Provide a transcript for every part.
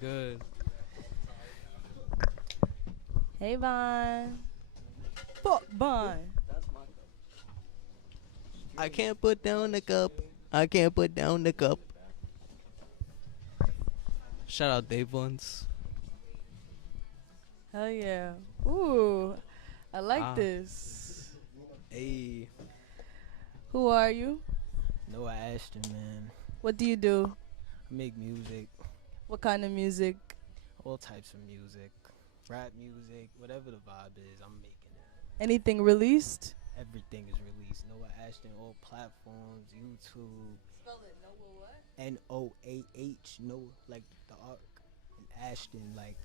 Good. Hey, Vaughn. Fuck, Vaughn. I can't put down the cup. I can't put down the cup. Shout out Dave Ones. Hell yeah. Ooh, I like Ah. this. Hey, Who are you? Noah Ashton, man. What do you do? I make music, What kind of music? all types of music, rap music, whatever the vibe is, I'm making it. Anything released? Everything is released. Noah Ashton, all platforms, YouTube. Spell it. Noah what? Noah, no, like the arc, and Ashton, like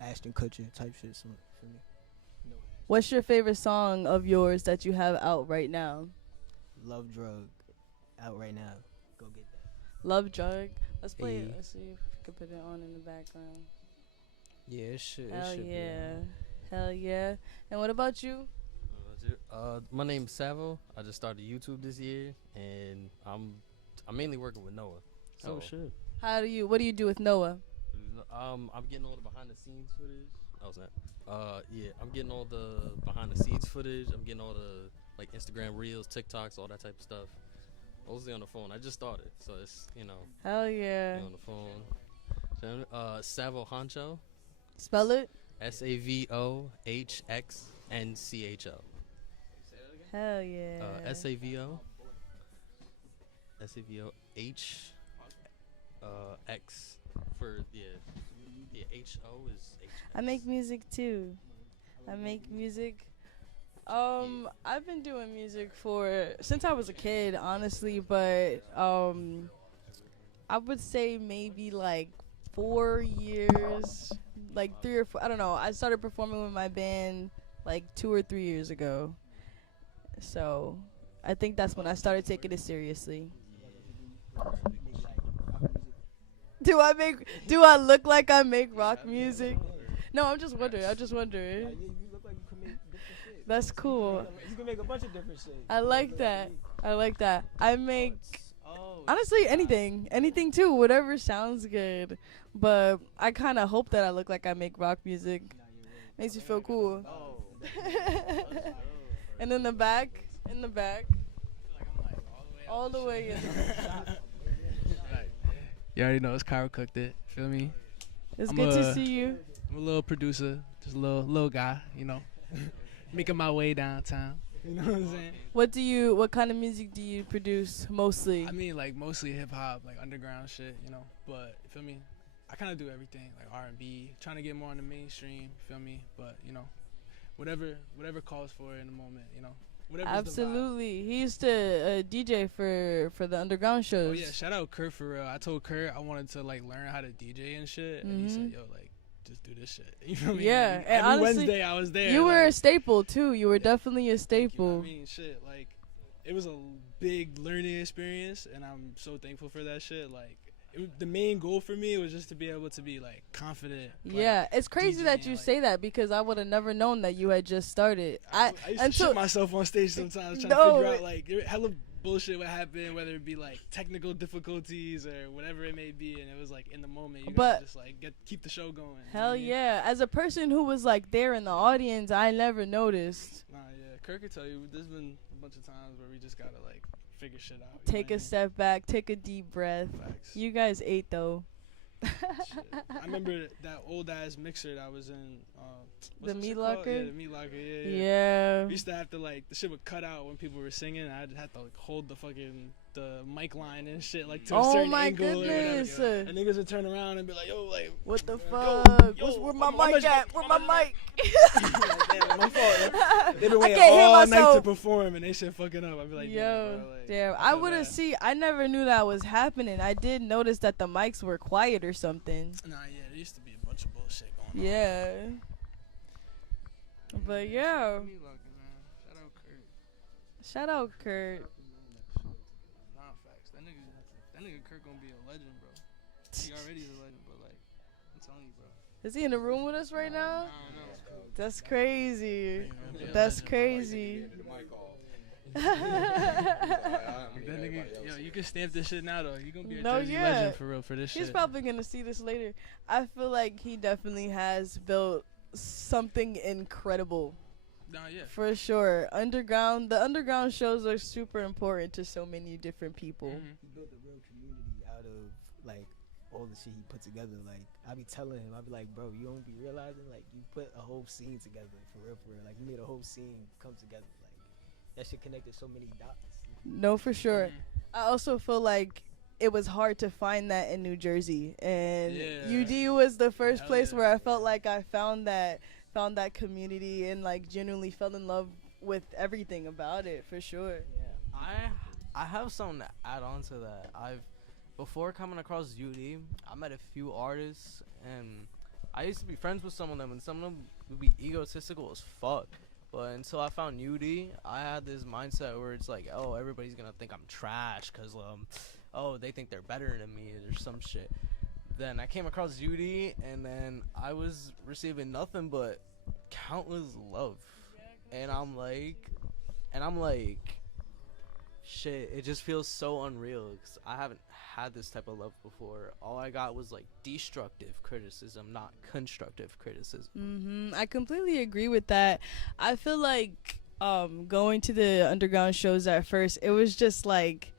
Ashton Kutcher type shit. So for me, Noah. What's your favorite song of yours that you have out right now? Love Drug, out right now. Go get that. Love Drug. Let's play it. Hey. Let's see if we can put it on in the background. Yeah, it should. Hell it should yeah. Be Hell yeah. And what about you? my name's Savo. I just started YouTube this year, and I'm mainly working with Noah. So, shit. What do you do with Noah? I'm getting all the behind the scenes footage. Oh, snap. Yeah, I'm getting all the behind the scenes footage. I'm getting all the like Instagram reels, TikToks, all that type of stuff. Mostly on the phone. I just started, so it's Hell yeah. on the phone. So, Savo Honcho. Spell it. SavoHxNCHO. Hell yeah. SAVO. SAVOH. X for HO is H. I make music too. I make music. I've been doing music since I was a kid, honestly, but I would say maybe like 4 years, like 3 or 4. I don't know. I started performing with my band like 2 or 3 years ago. So I think that's when I started taking it seriously. Do I look like I make rock music? No, I'm just wondering. You look like you can make different shit. That's cool. You can make a bunch of different shit. I like that. I make honestly anything too, whatever sounds good. But I kind of hope that I look like I make rock music. Makes you feel cool. And in the back, all the way in. You already know it's Kyra cooked it. Feel me? It's I'm good to see you. I'm a little producer, just a little guy, making my way downtown. You know what I'm saying? What kind of music do you produce mostly? I mean, like mostly hip hop, like underground shit, But you feel me? I kind of do everything, like R&B, trying to get more on the mainstream. You feel me? But whatever calls for it in the moment, Whatever's Absolutely. He used to DJ for the underground shows. Oh yeah, shout out Kurt for real. I told Kurt I wanted to like learn how to DJ and shit, and he said, "Yo, like just do this shit." You feel me? Yeah, Like, and every honestly, Wednesday I was there. You were a like, staple too. You were definitely a you know staple. what I mean, shit, like it was a big learning experience, and I'm so thankful for that shit. Like the main goal for me was just to be able to be like confident. Like, Yeah, it's crazy that you DJing, say that because I would have never known that you had just started. I used to until shit myself on stage sometimes trying No, to figure out like hella bullshit would happen, whether it be like technical difficulties or whatever it may be, and it was like in the moment you But- gotta just like keep the show going. You know hell what I mean? yeah. As a person who was like there in the audience, I never noticed. Nah, yeah. Kirk could tell you there's been a bunch of times where we just gotta like figure shit out. Take a step back, take a deep breath. Facts. You guys ate though. Shit. I remember that old ass mixer that was in what's The that meat shit called? locker? Yeah, the meat locker. Yeah. Yeah. We used to have to like the shit would cut out when people were singing. I'd have to like hold the mic line and shit like to a Oh certain my angle or whatever. goodness. And niggas would turn around and be like, "Yo, like What the yo, fuck? yo, Where my how mic much- at? Where my mic? Damn, my fault. They've been I waiting can't hear all night to myself. perform and they shit fucking up. I'd be like, Yo, damn, bro, like, damn. I I feel would have bad. seen. I never knew that was happening. I did notice that the mics were quiet or something. Nah, yeah, there used to be a bunch of bullshit going on. Yeah. But yeah, Me lucky, man. Shout out Kurt. shout out Kurt. Nah, facts. That nigga Kurt gonna be a legend, bro. He already is a legend, but like, I'm telling you, bro. Is he in the room with us right now? I don't know. That's crazy. Yeah. That's crazy. That nigga, yo, you can stamp this shit now though. You gonna be a No, Jersey yeah. legend for real for this He's shit. probably gonna see this later. I feel like he definitely has built something incredible. Nah, yeah. For sure. The underground shows are super important to so many different people. Mhm. He built a real community out of like all the shit he put together. Like I be telling him, I be like, bro, you don't be realizing like you put a whole scene together for real, for real. Like you made a whole scene come together. Like that shit connected so many dots. No, for sure. Mhm. I also feel like it was hard to find that in New Jersey, and Yeah. UD was the first Hell place yeah. where I felt like I found that community and like genuinely fell in love with everything about it, for sure. I have something to add on to that. Before coming across UD, I met a few artists, and I used to be friends with some of them, and some of them would be egotistical as fuck. But until I found UD, I had this mindset where it's like, oh, everybody's gonna think I'm trash, cause oh, they think they're better than me or some shit. Then I came across UD, and then I was receiving nothing but countless love, and I'm like, shit, it just feels so unreal, because I haven't had this type of love before. All I got was like destructive criticism, not constructive criticism. I completely agree with that. I feel like going to the underground shows at first, it was just like,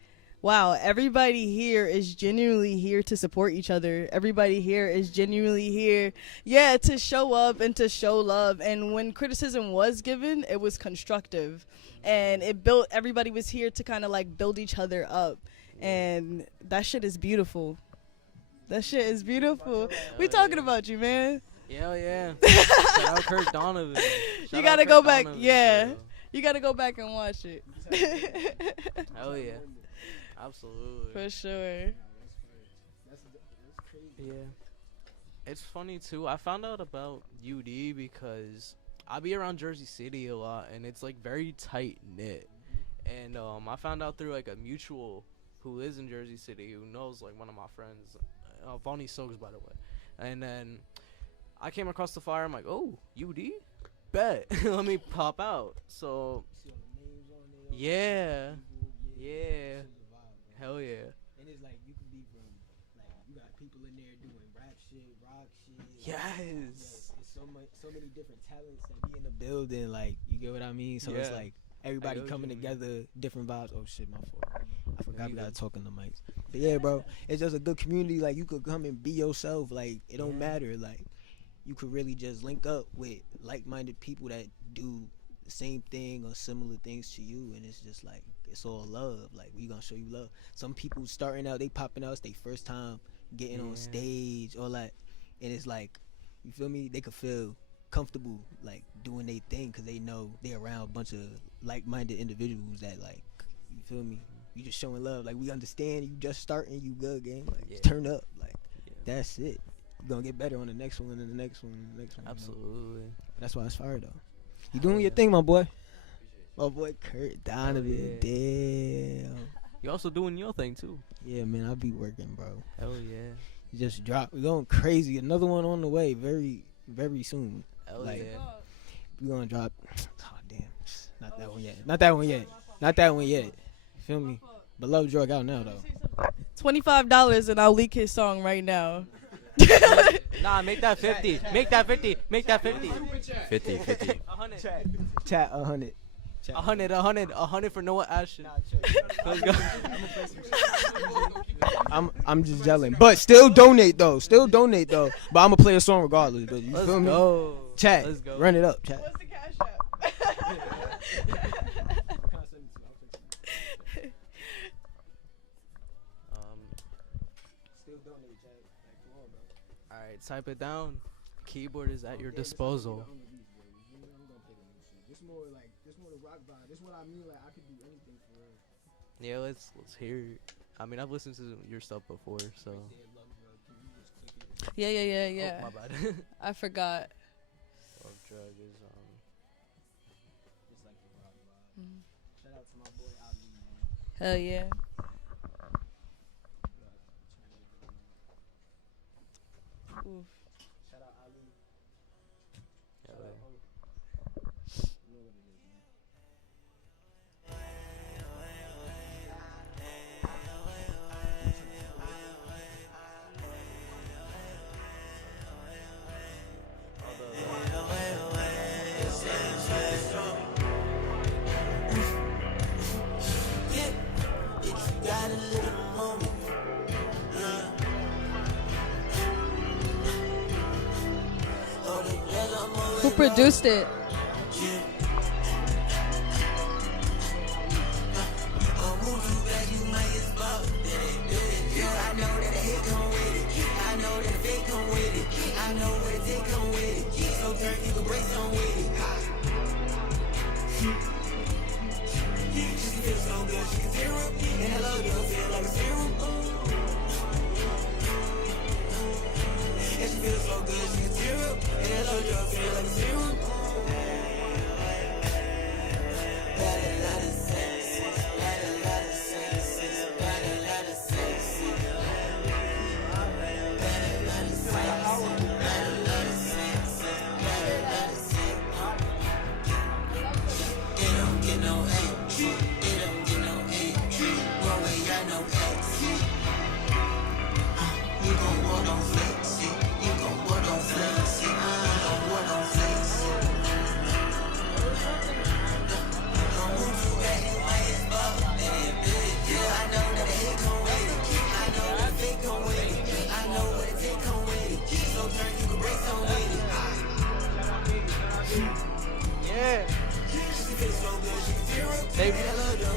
wow, everybody here is genuinely here to support each other. Everybody here is genuinely here, yeah, to show up and to show love. And when criticism was given, it was constructive. And it built, everybody was here to kind of like build each other up. And that shit is beautiful. That shit is beautiful. We talking about you, man. Yeah. Shout out Kirk Donovan. You gotta go back, yeah. You gotta go back and watch it. Hell yeah. Absolutely. For sure. Yeah. It's funny too. I found out about UD because I be around Jersey City a lot, and it's like very tight knit. And I found out through like a mutual who lives in Jersey City, who knows like one of my friends, Vonnie Soaks, by the way. And then I came across the flyer. I'm like, oh, UD, bet. Let me pop out. So yeah. Hell yeah. And it's like you can be from like you got people in there doing rap shit, rock shit. Yes. It's so many different talents that be in the building. Like you get what I mean. So it's Yeah. like everybody I know coming what you mean. together, different vibes. Oh shit, my fault. I forgot we you gotta good. talk in the mics. But yeah, bro, it's just a good community. Like you could come and be yourself. Like it don't matter. Like you could really just link up with like-minded people that do the same thing or similar things to you, and it's just like it's all love. Like we gonna show you love. Some people starting out, they popping out, it's their first time getting on stage, all that, and it's like, you feel me? They could feel comfortable like doing their thing because they know they around a bunch of like-minded individuals that like, you feel me? You just showing love. Like we understand you just starting, you good game. Like just turn up. Like that's it. You gonna get better on the next one and the next one and the next one. Absolutely. You know? That's why it's fire though. You doing your thing, my boy. My boy Kurt Donovan. Damn. You also doing your thing too. Yeah, man, I be working, bro. Hell yeah. You just dropped. We going crazy. Another one on the way very, very soon. Hell Like, yeah. We gonna drop. Oh damn. Not that one yet. Not that one yet. Not that one yet. Feel me? But Love Drug out now though. $25 and I'll leak his song right now. Nah, make that 50. Make that 50. Make that 50. 50. 100. Chat 100. 100 for Noah Ashton. Let's go. I'm just yelling. But still donate though. But I'm gonna play a song regardless. But you Let's feel me? go. Chat. Let's go. Run it up, chat. What's the cash app? Alright, type it down. Keyboard is at your disposal. This more the rock vibe. This what I mean. Like I could do anything for real. Yeah, let's hear it. I mean, I've listened to your stuff before, so. Yeah. Oh, my bad. I forgot. Love Drug is Just like the rock vibe. Shout out to my boy Ali, man. Hell yeah. Oof. Shout out Ali. Yeah, Shout out man. Ho. You know what it is, man. Who produced it? Yeah.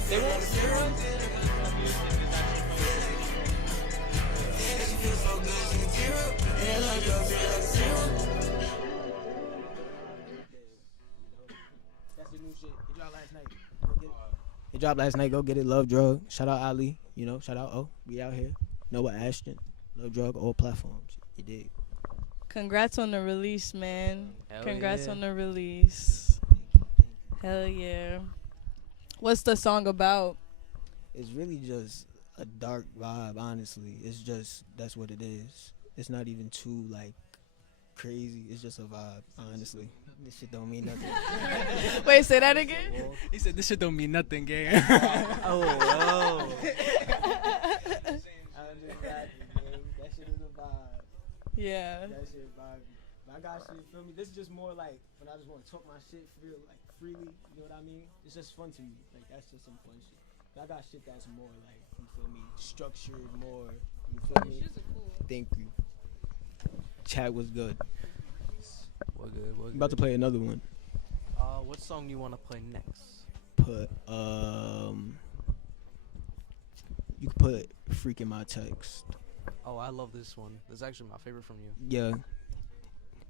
They won't hear him. That's the new shit. It dropped last night. Go get it. It dropped last night. Go get it. Love Drug. Shout out Ali. You know, shout out O. We out here. Noah Ashton. Love Drug. All platforms. You dig? Congrats on the release, man. Hell Congrats yeah. on the release. Hell yeah. What's the song about? It's really just a dark vibe, honestly. It's just, that's what it is. It's not even too, like, crazy. It's just a vibe, honestly. This shit don't mean nothing. Wait, say that again? He said this shit don't mean nothing, gang. Oh, I'm just rapping, man. That shit is a vibe. Yeah. That shit vibe. I got shit, feel me? This is just more like when I just want to talk my shit freely, you know what I mean? It's just fun to me. Like, that's just some fun shit. But I got shit that's more like, you feel me, structured, more, you feel me? Thank you. Chat was good. We're good. I'm about to play another one. What song do you want to play next? Put, you can put Freak in My Text. Oh, I love this one. This is actually my favorite from you. Yeah.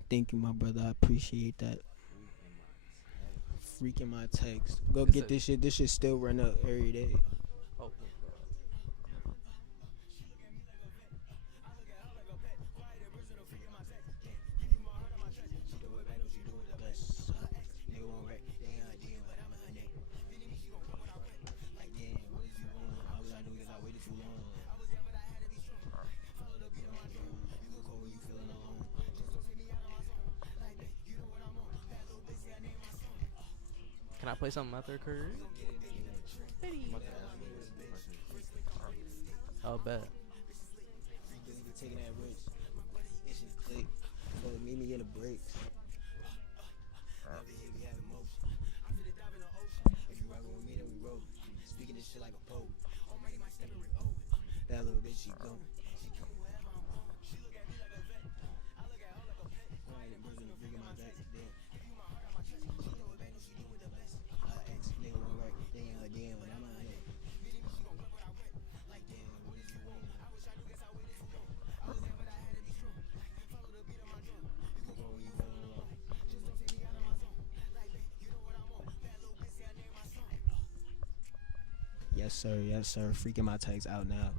Thank you, my brother. I appreciate that. Freak in My Text. Go Is get it- this shit. This shit still run up every day. Oh. Can I play something out there, Kurt? I'll bet. Taking that rich. It should click. So meet me in the breaks. If you rockin' with me, then we roll. Speaking this shit like a pope. That little bitch, she gone. Yes, sir. Yes, sir. Freaking My Tags out now.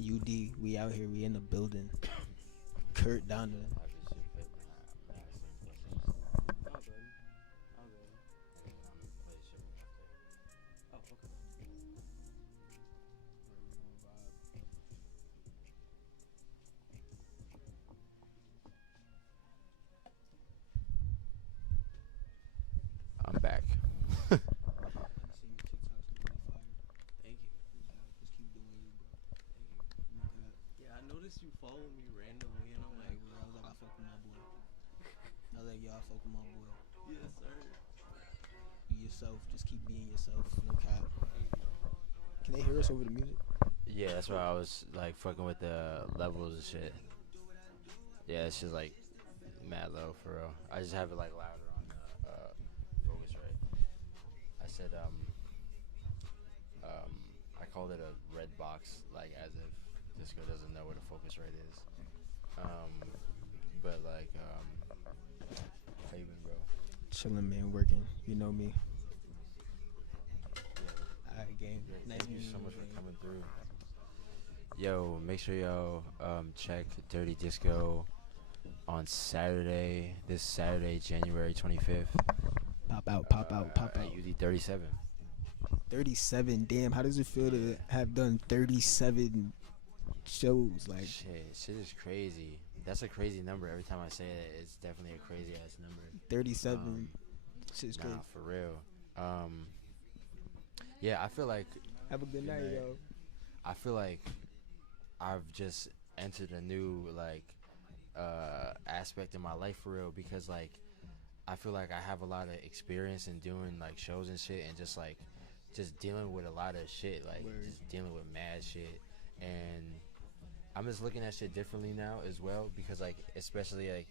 UD, we out here. We in the building. Kurt Donner. I'm back. Yeah, I noticed you follow me randomly, and I'm like, bro, I was like, I fuck with my boy. I was like, yo, I fuck with my boy. Yes, sir. Be yourself. Just keep being yourself. No cap. Can they hear us over the music? Yeah, that's why I was like fucking with the levels and shit. Yeah, it's just like mad low for real. I just have it like louder on the focus rate. I said I called it a red box, like as if Disco doesn't know what a focus rate is. But like how you been, bro? Chilling, man, working. You know me. Alright, gang. Nice Thank you meeting so much man. for coming through. Yo, make sure y'all check Dirty Disco on Saturday. This Saturday, January 25th. Pop out, pop out, pop At out. UD 37. 37. Damn, how does it feel to have done 37 shows? Like, Shit is crazy. That's a crazy number. Every time I say it, it's definitely a crazy ass number. 37. Shit's Nah, crazy. for real. Yeah, I feel like Have a good night, night. yo. I feel like I've just entered a new like aspect in my life for real, because like I feel like I have a lot of experience in doing like shows and shit, and just dealing with a lot of shit, like Word. just dealing with mad shit, and I'm just looking at shit differently now as well, because like especially like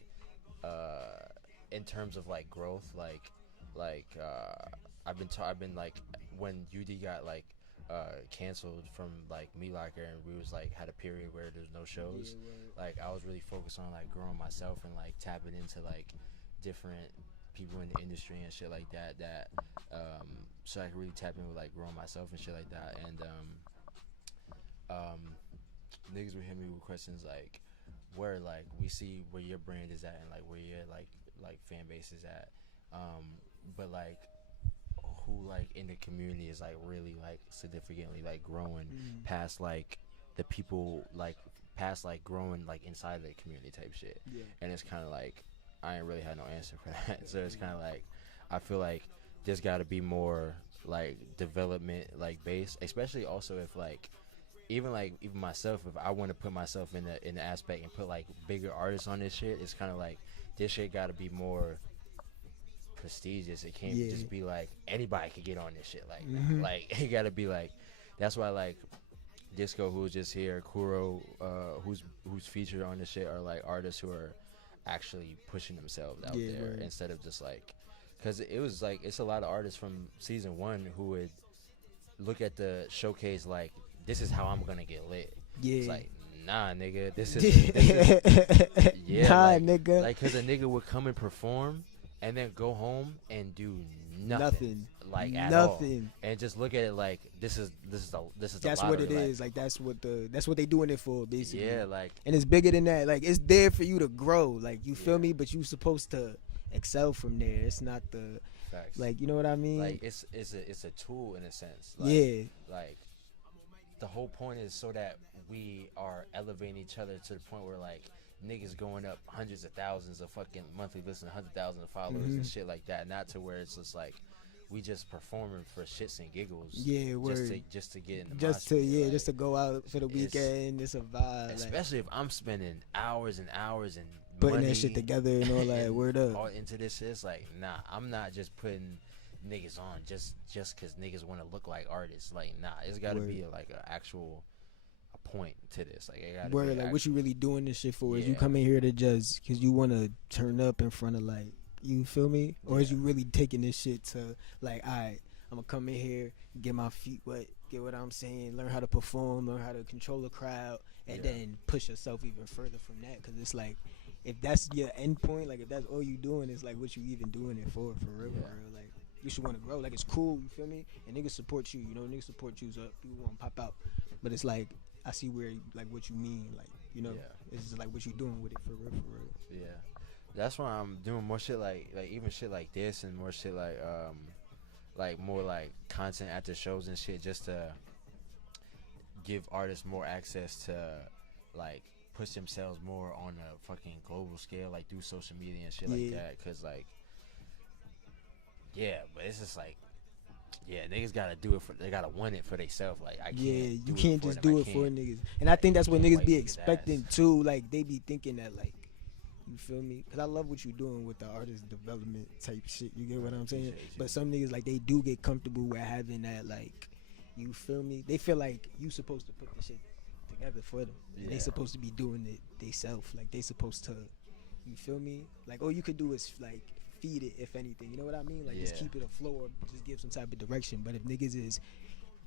in terms of like growth, I've been like when UD got like canceled from like Meat Locker, and we was like had a period where there's no shows. Yeah, word. Like I was really focused on like growing myself and like tapping into like different people in the industry and shit like that, so I could really tap in with like growing myself and shit like that. And niggas would hit me with questions like where like we see where your brand is at and like where your like fan base is at, but like who like in the community is like really like significantly like growing past like the people, like past like growing like inside the community type shit. Yeah. And it's kind of like I ain't really had no answer for that. So it's kind of like I feel like there's got to be more like development like based, especially also if like even myself, if I want to put myself in the aspect and put like bigger artists on this shit, it's kind of like this shit got to be more prestigious. It can't Yeah. just be like anybody could get on this shit. Like Mhm. like it got to be like, that's why like Disco, who was just here, Kuro, who's featured on this shit, are like artists who are actually pushing themselves out Yeah, there, right. instead of just like, because it was like it's a lot of artists from season 1 who would look at the showcase like, this is how I'm gonna get lit. Yeah. It's like, nah, nigga, this is yeah, nah, like, nigga. like, cause a nigga would come and perform and then go home and do nothing. Like at Nothing. all, and just look at it like this is That's a what it lottery, is. Like that's what they doing it for, basically. yeah, like And it's bigger than that. Like it's there for you to grow. Like you feel Yeah. me? But you supposed to excel from there. It's not the facts. like, you know what I mean? like it's a tool in a sense. Like, yeah. like the whole point is so that we are elevating each other to the point where like niggas going up hundreds of thousands of fucking monthly listeners, 100,000 of followers and Mhm. shit like that. Not to where it's just like we just performing for shits and giggles. Yeah, word. Just to get in the Just mosh to pit, like, just to go out for the it's- weekend. It's a vibe. Like, especially if I'm spending hours and hours and putting money that shit together and all that. and Word up. all into this shit. It's like, nah, I'm not just putting niggas on just because niggas want to look like artists. Like, nah, it's got to Word. be like an actual a point to this. Like, it got to Word, be like an what you really doing this shit for? Is you Yeah. coming here to just because you want to turn up in front of like, you feel me? Or is Yeah. you really taking this shit to like, alright, I'm gonna come in here, get my feet wet, get what I'm saying, learn how to perform, learn how to control a crowd, and Yeah. then push yourself even further from that. Because it's like, if that's your end point, like if that's all you doing, it's like what you even doing it for real, Yeah. for real. Like you should want to grow. Like it's cool, you feel me? And niggas support you, you know, niggas support you, so you want to pop out. But it's like, I see where like what you mean, like, you know, Yeah. it's just like what you doing with it for real, for real. Yeah, that's why I'm doing more shit like even shit like this, and more shit like more like content after shows and shit, just to give artists more access to like push themselves more on a fucking global scale, like through social media and shit like Yeah. that. Cause like, yeah, but it's just like, yeah, niggas gotta do it they gotta want it for themselves. Like, I can't. Yeah, do you it can't for just them. do I it for can't- niggas. And I think that's what can't niggas wipe be niggas' expecting ass. too. Like they be thinking that like, you feel me? Because I love what you doing with the artist development type shit. You get what I'm saying? Appreciate you. But some niggas like they do get comfortable with having that like, you feel me? They feel like you supposed to put the shit together for them. And they Yeah. supposed to be doing it they self. Like they supposed to You feel me? Like all you could do is like feed it, if anything. You know what I mean? Like just Yeah. keep it afloat or just give some type of direction. But if niggas is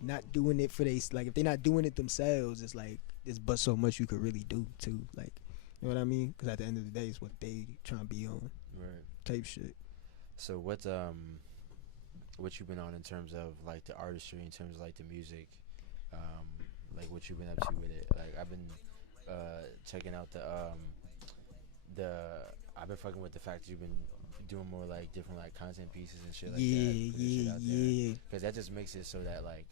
not doing it for like if they not doing it themselves, it's like there's but so much you could really do too. Like, you know what I mean? Because at the end of the day, it's what they trying to be on Right. type shit. So what you been on in terms of like the artistry, in terms of like the music, like what you been up to with it? Like I've been checking out the I've been fucking with the fact that you've been doing more like different like content pieces and shit like that. Putting shit out there. Yeah. Because that just makes it so that like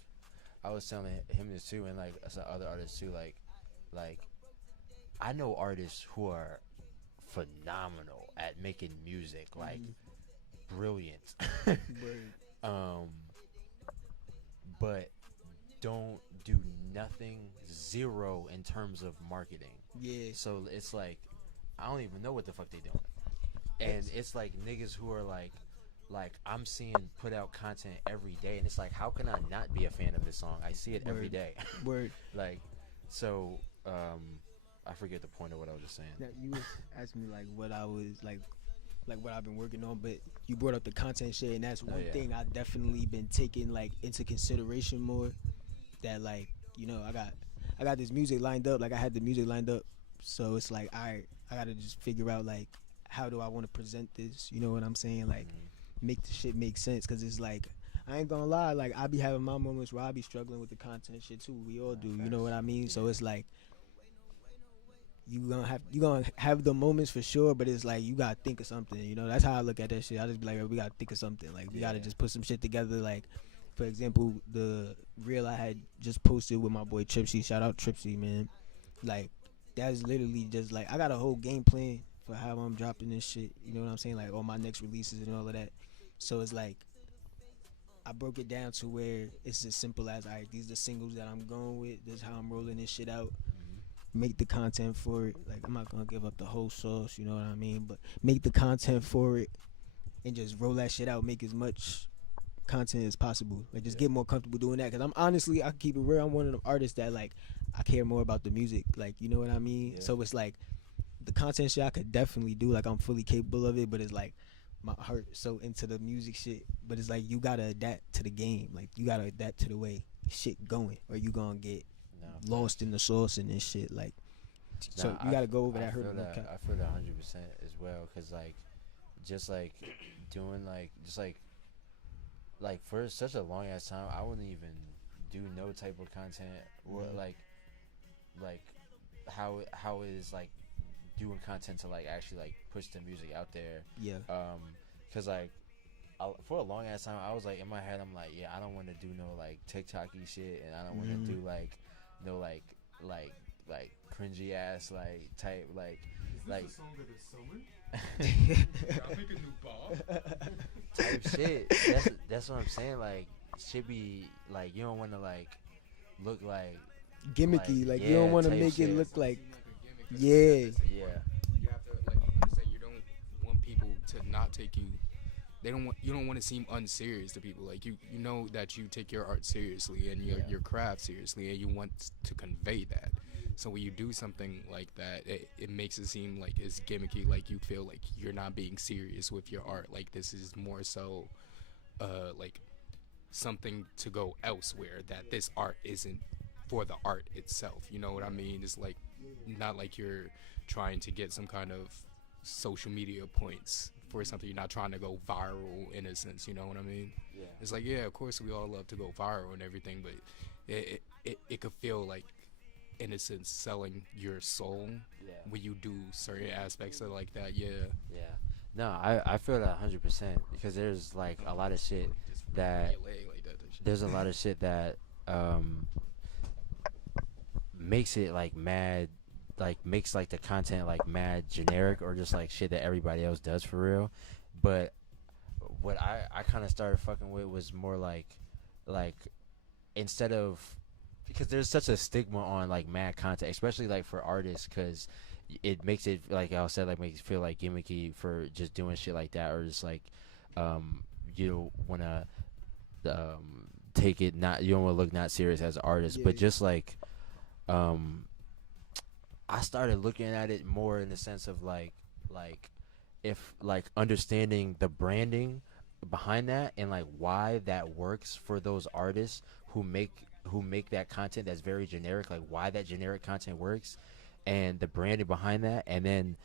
I was telling him this too, and like some other artists too. Like I know artists who are phenomenal at making music, like brilliant, but don't do nothing, zero in terms of marketing. Yeah. So it's like I don't even know what the fuck they doing, and it's like niggas who are like I'm seeing put out content every day, and it's like how can I not be a fan of this song? I see it every day. Word. Like, so I forget the point of what I was just saying. Now, you was asking me like what I was like what I've been working on, but you brought up the content shit, and that's one thing I definitely been taking like into consideration more. That like, you know, I got this music lined up, like I had the music lined up, so it's like I gotta just figure out like how do I want to present this, you know what I'm saying? Like make the shit make sense, cause it's like I ain't gonna lie, like I be having my moments where I be struggling with the content shit too. We all do, you know what I mean? So it's like you gonna have the moments for sure, but it's like you gotta think of something, you know. That's how I look at that shit. I just be like, we gotta think of something, like we gotta just put some shit together. Like for example, the reel I had just posted with my boy Tripsy, shout out Tripsy, man. Like that's literally just like I got a whole game plan for how I'm dropping this shit, you know what I'm saying, like all my next releases and all of that. So it's like I broke it down to where it's as simple as, all right, these are the singles that I'm going with, this is how I'm rolling this shit out. Make the content for it. Like I'm not gonna give up the whole sauce, you know what I mean, but make the content for it and just roll that shit out. Make as much content as possible. Like just get more comfortable doing that, because I'm honestly, I keep it real, I'm one of the artists that like I care more about the music, like, you know what I mean. So it's like the content shit I could definitely do, like I'm fully capable of it, but it's like my heart so into the music shit. But it's like you gotta adapt to the game, like you gotta adapt to the way shit going, or you gonna get lost in the sauce and this shit. Like, so you gotta go over that hurdle. I feel that 100% as well, cause like, just like doing like just like for such a long ass time, I wouldn't even do no type of content. What like how it is like doing content to like actually like push the music out there. Yeah. Cause like for a long ass time, I was like in my head, I'm like, I don't want to do no like TikTok-y shit, and I don't want to do like no like cringy ass like type like a song of the summer? I'll make a new bar. Type shit. That's what I'm saying. Like should be like you don't want to like look like gimmicky. Like you don't want to make shit. It look like You have to like understand, you don't want people to not take you. You don't want to seem unserious to people. Like you know that you take your art seriously and your craft seriously, and you want to convey that. So when you do something like that, it makes it seem like it's gimmicky, like you feel like you're not being serious with your art. Like this is more so like something to go elsewhere, that this art isn't for the art itself. You know what I mean? It's like not like you're trying to get some kind of social media points for something. You're not trying to go viral in a sense, you know what I mean? Yeah. It's like, of course we all love to go viral and everything, but it could feel like, in a sense, selling your soul when you do certain aspects of like that. No, I feel that 100%, because there's like a lot of shit that there's a lot of shit that makes it like mad, like makes like the content like mad generic, or just like shit that everybody else does for real. But what I kind of started fucking with was more like instead of, because there's such a stigma on like mad content, especially like for artists, because it makes it, like I said, like makes it feel like gimmicky for just doing shit like that, or just like you want to take it not, you don't want to look not serious as an artist. But just like I started looking at it more in the sense of like like if like understanding the branding behind that and like why that works for those artists who make that content that's very generic, like why that generic content works and the branding behind that. And then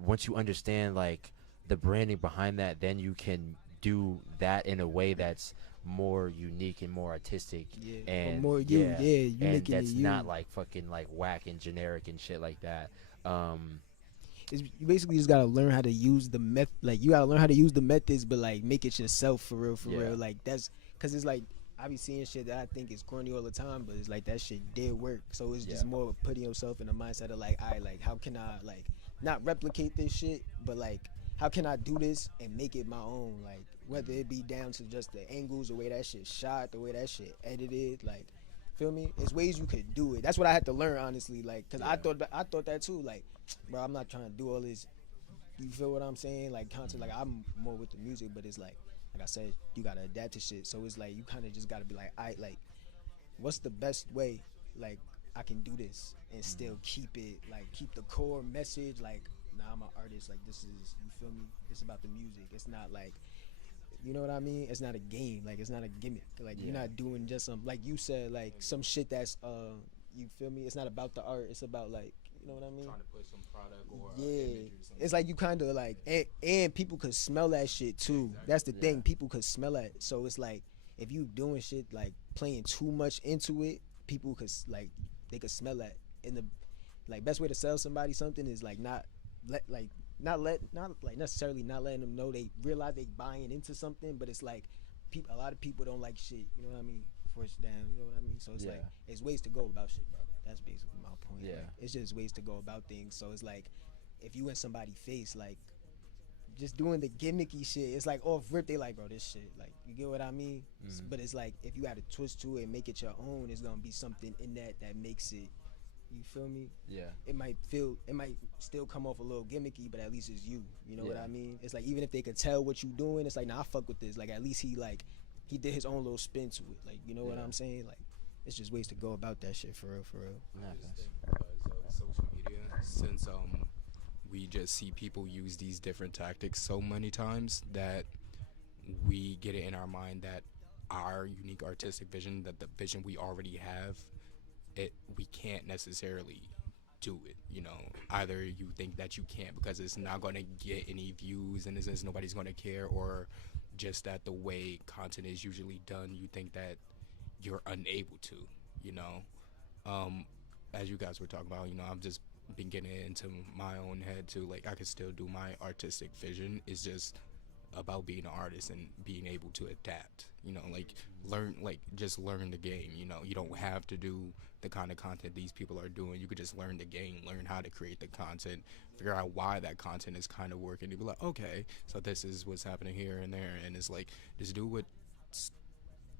once you understand like the branding behind that, then you can do that in a way that's more unique and more artistic. Yeah, or And more you. yeah, Yeah, you and making it that's you. not like fucking like whack and generic and shit like that. It's, you basically just gotta learn how to use the like you gotta learn how to use the methods, but like make it yourself for real, for Yeah. real. Like that's because it's like I be seeing shit that I think is corny all the time, but it's like that shit did work. So it's just Yeah. more of putting yourself in the mindset of like, I like how can I like not replicate this shit, but like how can I do this and make it my own? Like whether it be down to just the angles, the way that shit shot, the way that shit edited, like. Feel me? It's ways you could do it. That's what I had to learn, honestly. Like, cause I thought that too. Like, bro, I'm not trying to do all this. You feel what I'm saying? Like content. Like I'm more with the music, but it's like I said, you gotta adapt to shit. So it's like you kind of just gotta be like, like, what's the best way? Like I can do this and still keep it. Like keep the core message. Like, nah, I'm an artist. Like this is, you feel me? This about the music. It's not like. You know what I mean? It's not a game. Like it's not a gimmick. Like you're not doing just some like you said like some shit that's you feel me? It's not about the art. It's about like you know what I mean? Trying to put some product or Yeah. image or something. It's like you kind of like and people could smell that shit too. Exactly. That's the thing. People could smell that. So it's like if you doing shit like playing too much into it, people could like they could smell that. And the like best way to sell somebody something is like not necessarily not letting them know they realize they buying into something, but it's like a lot of people don't like shit, you know what I mean, forced down, you know what I mean, so it's like it's ways to go about shit, bro. That's basically my point. Yeah. Like, it's just ways to go about things. So it's like if you in somebody's face, like just doing the gimmicky shit, it's like off rip they like, bro, this shit, like you get what I mean. But it's like if you add a twist to it and make it your own, it's gonna be something in that makes it, you feel me? Yeah. It might still come off a little gimmicky, but at least it's you. You know what I mean? It's like even if they could tell what you doing, it's like nah, I fuck with this. Like at least he did his own little spin to it. Like you know what I'm saying? Like it's just ways to go about that shit for real, for real. Nah, I just facts. think because of social media, since we just see people use these different tactics so many times that we get it in our mind that our unique artistic vision, that the vision we already have, we can't necessarily do it. You know, either you think that you can't because it's not going to get any views and it's nobody's going to care, or just that the way content is usually done, you think that you're unable to, you know. As you guys were talking about, you know, I've just been getting into my own head too. Like I could still do my artistic vision. It's just about being an artist and being able to adapt, you know, like just learn the game. You know, you don't have to do the kind of content these people are doing. You could just learn the game, learn how to create the content, figure out why that content is kind of working. You'd be like, okay, so this is what's happening here and there, and it's like just do what's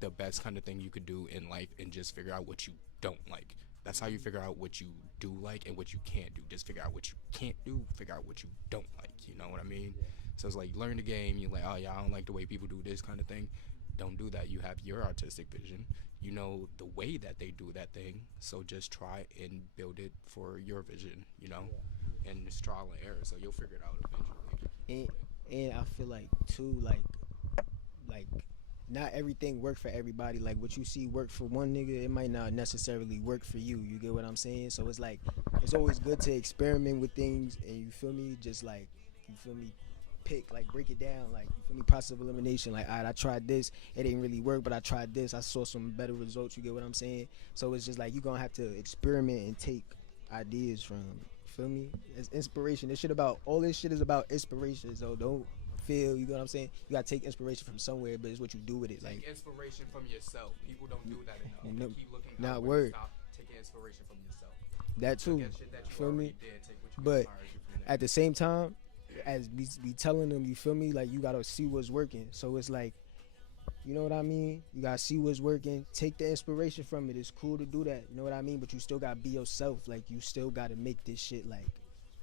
the best kind of thing you could do in life and just figure out what you don't like. That's how you figure out what you do like and what you can't do. Just figure out what you can't do, figure out what you don't like, you know what I mean? So it's like learn the game. You're like, oh yeah, I don't like the way people do this kind of thing. Don't do that. You have your artistic vision. You know the way that they do that thing. So just try and build it for your vision, you know? And it's trial and error, so you'll figure it out eventually. And I feel like too, like not everything work for everybody. Like what you see work for one nigga, it might not necessarily work for you. You get what I'm saying? So it's like it's always good to experiment with things, and you feel me? Just like you feel me? Pick, like break it down, like you feel me? Process of elimination. Like alright, I tried this, it didn't really work, but I tried this, I saw some better results. You get what I'm saying? So it's just like you gonna have to experiment and take ideas from. Feel me? It's inspiration. This shit about all this shit is about inspiration. So don't feel, you know what I'm saying? You gotta take inspiration from somewhere, but it's what you do with it. Take Like inspiration from yourself. People don't do that enough. No, Keep looking not outward, word. stop taking inspiration from yourself. that too. Look at shit that you Feel me? already did, take what you But inspired you from there. at the same time, as we telling them, you feel me? Like you gotta see what's working. So it's like, you know what I mean? You gotta see what's working. Take the inspiration from it. It's cool to do that. You know what I mean? But you still gotta be yourself. Like you still gotta make this shit like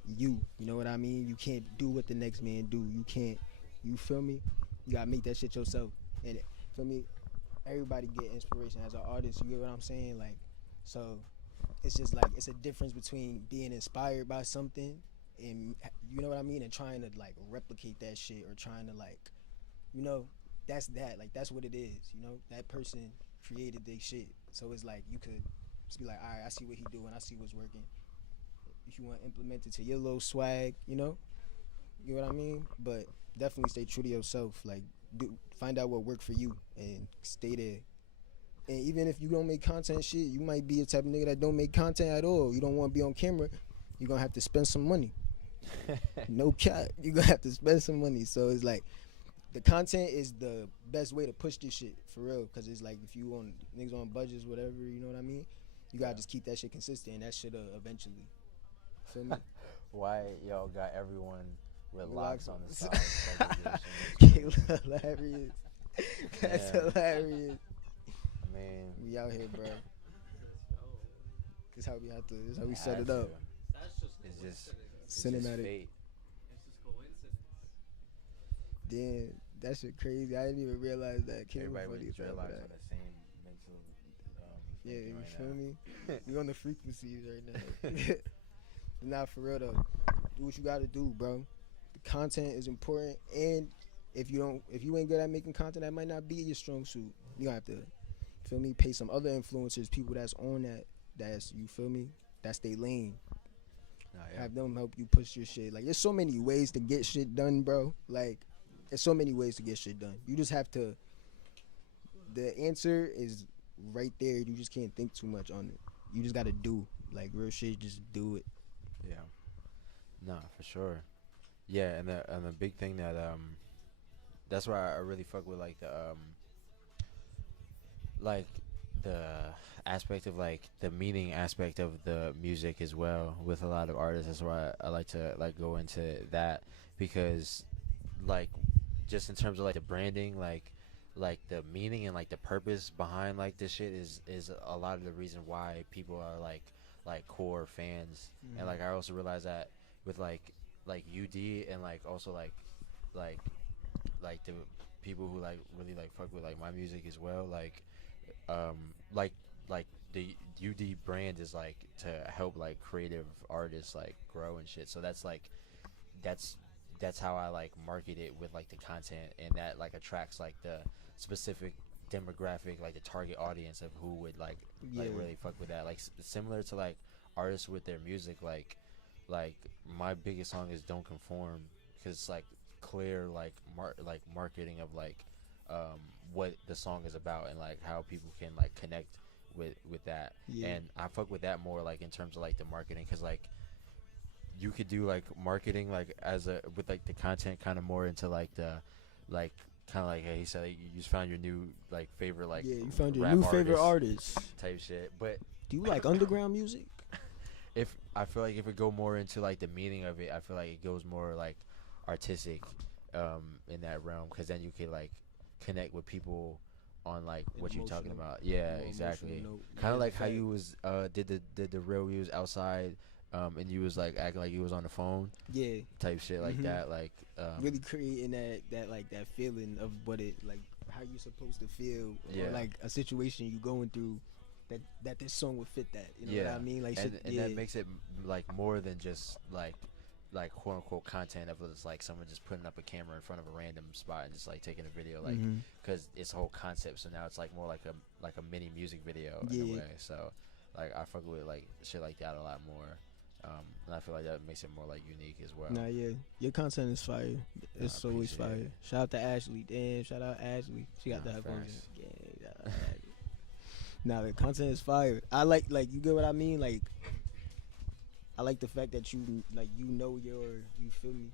you. You know what I mean? You can't do what the next man do. You can't. You feel me? You gotta make that shit yourself. And feel me? Everybody get inspiration as an artist. You get what I'm saying? Like, so it's just like it's a difference between being inspired by something and you know what I mean, and trying to like replicate that shit or trying to like, you know, that's that. Like that's what it is. You know, that person created their shit. So it's like you could just be like, all right, I see what he doing. I see what's working. If you want to implement it to your little swag, you know what I mean. But definitely stay true to yourself. Like, find out what worked for you and stay there. And even if you don't make content shit, you might be a type of nigga that don't make content at all. You don't want to be on camera. You're gonna have to spend some money. No cap. You're gonna have to spend some money. So it's like the content is the best way to push this shit for real. Cause it's like if you on niggas on budgets, whatever, you know what I mean. You gotta just keep that shit consistent, and that shit eventually. Feel me? Why y'all got everyone with locks on the side? Hilarious. That's hilarious. Man, we out here, bro. This how we have to. This how we set had it to. up. It's just Cinematic. fate. Damn, that shit crazy. I didn't even realize that. Everybody with dreadlocks on the same mental. Yeah, thinking you right feel now. me? We on the frequencies right now. Nah, for real though. Do what you gotta do, bro. The content is important, and if you ain't good at making content, that might not be your strong suit. You gonna have to, feel me, pay some other influencers, people that's on that. That's, you feel me? That's their lane. Have them help you push your shit. Like, there's so many ways to get shit done, bro. Like, there's so many ways to get shit done. You just have to. The answer is right there. You just can't think too much on it. You just gotta do. Like, real shit, just do it. Yeah. No, for sure. Yeah, and the big thing that that's why I really fuck with like the aspect of like the meaning aspect of the music as well with a lot of artists. That's why I like to like go into that, because like just in terms of like the branding, like the meaning and like the purpose behind like this shit is a lot of the reason why people are like core fans. And like I also realize that with like UD and like also like the people who like really like fuck with like my music as well, like the UD brand is like to help like creative artists like grow and shit. So that's like that's how I like market it with like the content, and that like attracts like the specific demographic, like the target audience of who would like really fuck with that. Like similar to like artists with their music, like my biggest song is Don't Conform, because it's like clear like marketing of like what the song is about and like how people can like connect with that. And I fuck with that more like in terms of like the marketing, because like you could do like marketing like as a with like the content kind of more into like the like kind of like, hey, he said like, you just found your new like favorite like you found your rap new favorite artist type shit. But do you like underground music? If I feel like if it go more into like the meaning of it, I feel like it goes more like artistic in that realm, because then you can like connect with people on like what you're talking about. Yeah, exactly. Kind of like how you was did the real you was outside and you was like acting like you was on the phone. Yeah. Type shit like that, like really creating that like that feeling of what it like how you're supposed to feel, or like a situation you going through that this song would fit that. You know what I mean? Like and that makes it like more than just like quote unquote content of just like someone just putting up a camera in front of a random spot and just like taking a video, like because it's a whole concept. So now it's like more like a mini music video in a way. So like I fuck with like shit like that a lot more, and I feel like that makes it more like unique as well. Nah, yeah, your content is fire. It's always fire. Shout out to Ashley. Damn, shout out Ashley. She got the headphones. Yeah, shout out Ashley. Nah, the content is fire. I like you get what I mean? Like I like the fact that you know you feel me,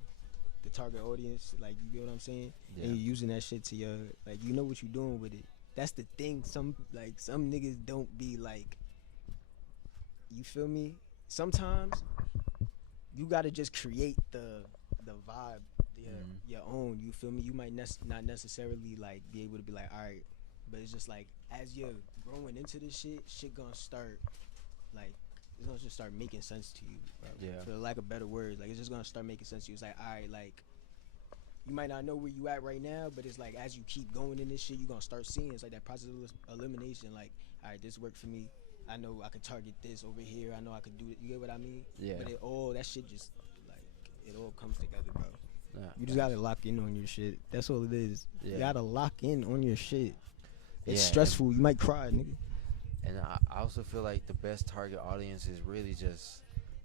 the target audience, like you get what I'm saying? Yeah. And you're using that shit to your like you know what you're doing with it. That's the thing. Some niggas don't be like, you feel me? Sometimes you gotta just create the vibe, your own, you feel me? You might not necessarily like be able to be like, alright, but it's just like as you're growing into this shit gonna start like it's gonna just start making sense to you, bro. Yeah. For lack of better words, like it's just gonna start making sense to you. It's like, alright, like you might not know where you at right now, but it's like as you keep going in this shit, you're gonna start seeing it's like that process of elimination. Like, alright, this worked for me. I know I could target this over here. I know I could do it. You get what I mean? Yeah. But that shit just like comes together, bro. Nah, You just gotta lock in on your shit. That's all it is. Yeah. You gotta lock in on your shit. It's Yeah, stressful. You might cry, nigga. And I also feel like the best target audience is really just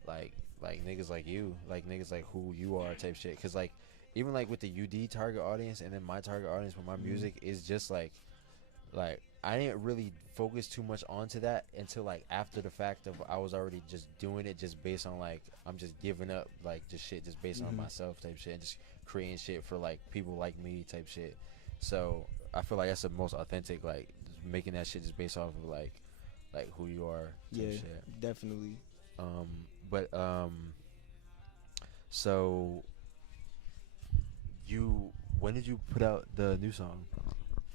like niggas like you, like niggas like who you are type shit. Cause like even like with the UD target audience and then my target audience with my music is just like I didn't really focus too much onto that until like after the fact of I was already just doing it just based on like I'm just giving up like just shit just based on myself type shit and just creating shit for like people like me type shit. So I feel like that's the most authentic, like just making that shit just based off of like who you are type Yeah, shit. definitely. But so when did you put out the new song?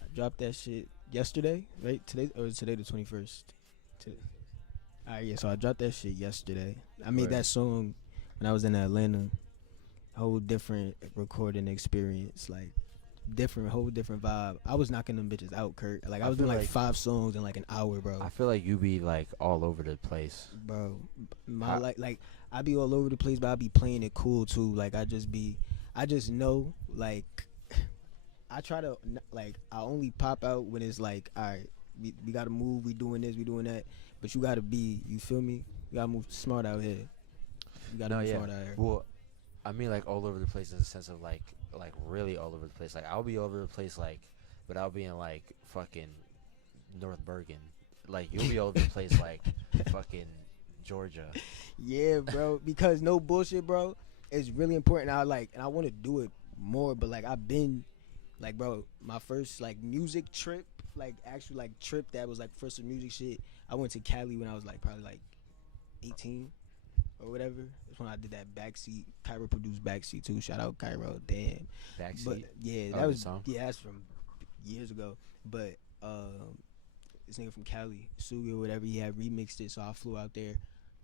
I dropped that shit yesterday, right? Today the 21st. Alright, yeah. So I dropped that shit yesterday. I made Word. that song when I was in Atlanta. Whole different recording experience, like whole different vibe. I was knocking them bitches out, Kurt. Like I was feel doing like like 5 songs in like an hour, bro. I feel like you be like all over the place. Bro, How- like I be all over the place, but I be playing it cool too. Like I just know like I try to like I only pop out when it's like, all right, we gotta move, we doing this, we doing that. But you gotta be, you feel me? You gotta move smart out here. You gotta move smart out here. Well, I mean like all over the place in the sense of like really all over the place. Like I'll be all over the place like without being like fucking North Bergen. Like you'll be all over the place like fucking Georgia. Yeah, bro. Because no bullshit, bro. It's really important. I want to do it more, but like I've been, like, bro, my first like music trip, like actual like trip that was like first music shit. I went to Cali when I was like probably like 18 or whatever. That's when I did that Backseat. Cairo produced Backseat too. Shout out Cairo. Damn. Backseat. But yeah, Oh, that the was song? that's from years ago. But this nigga from Cali, Sugi or whatever, he had remixed it, so I flew out there,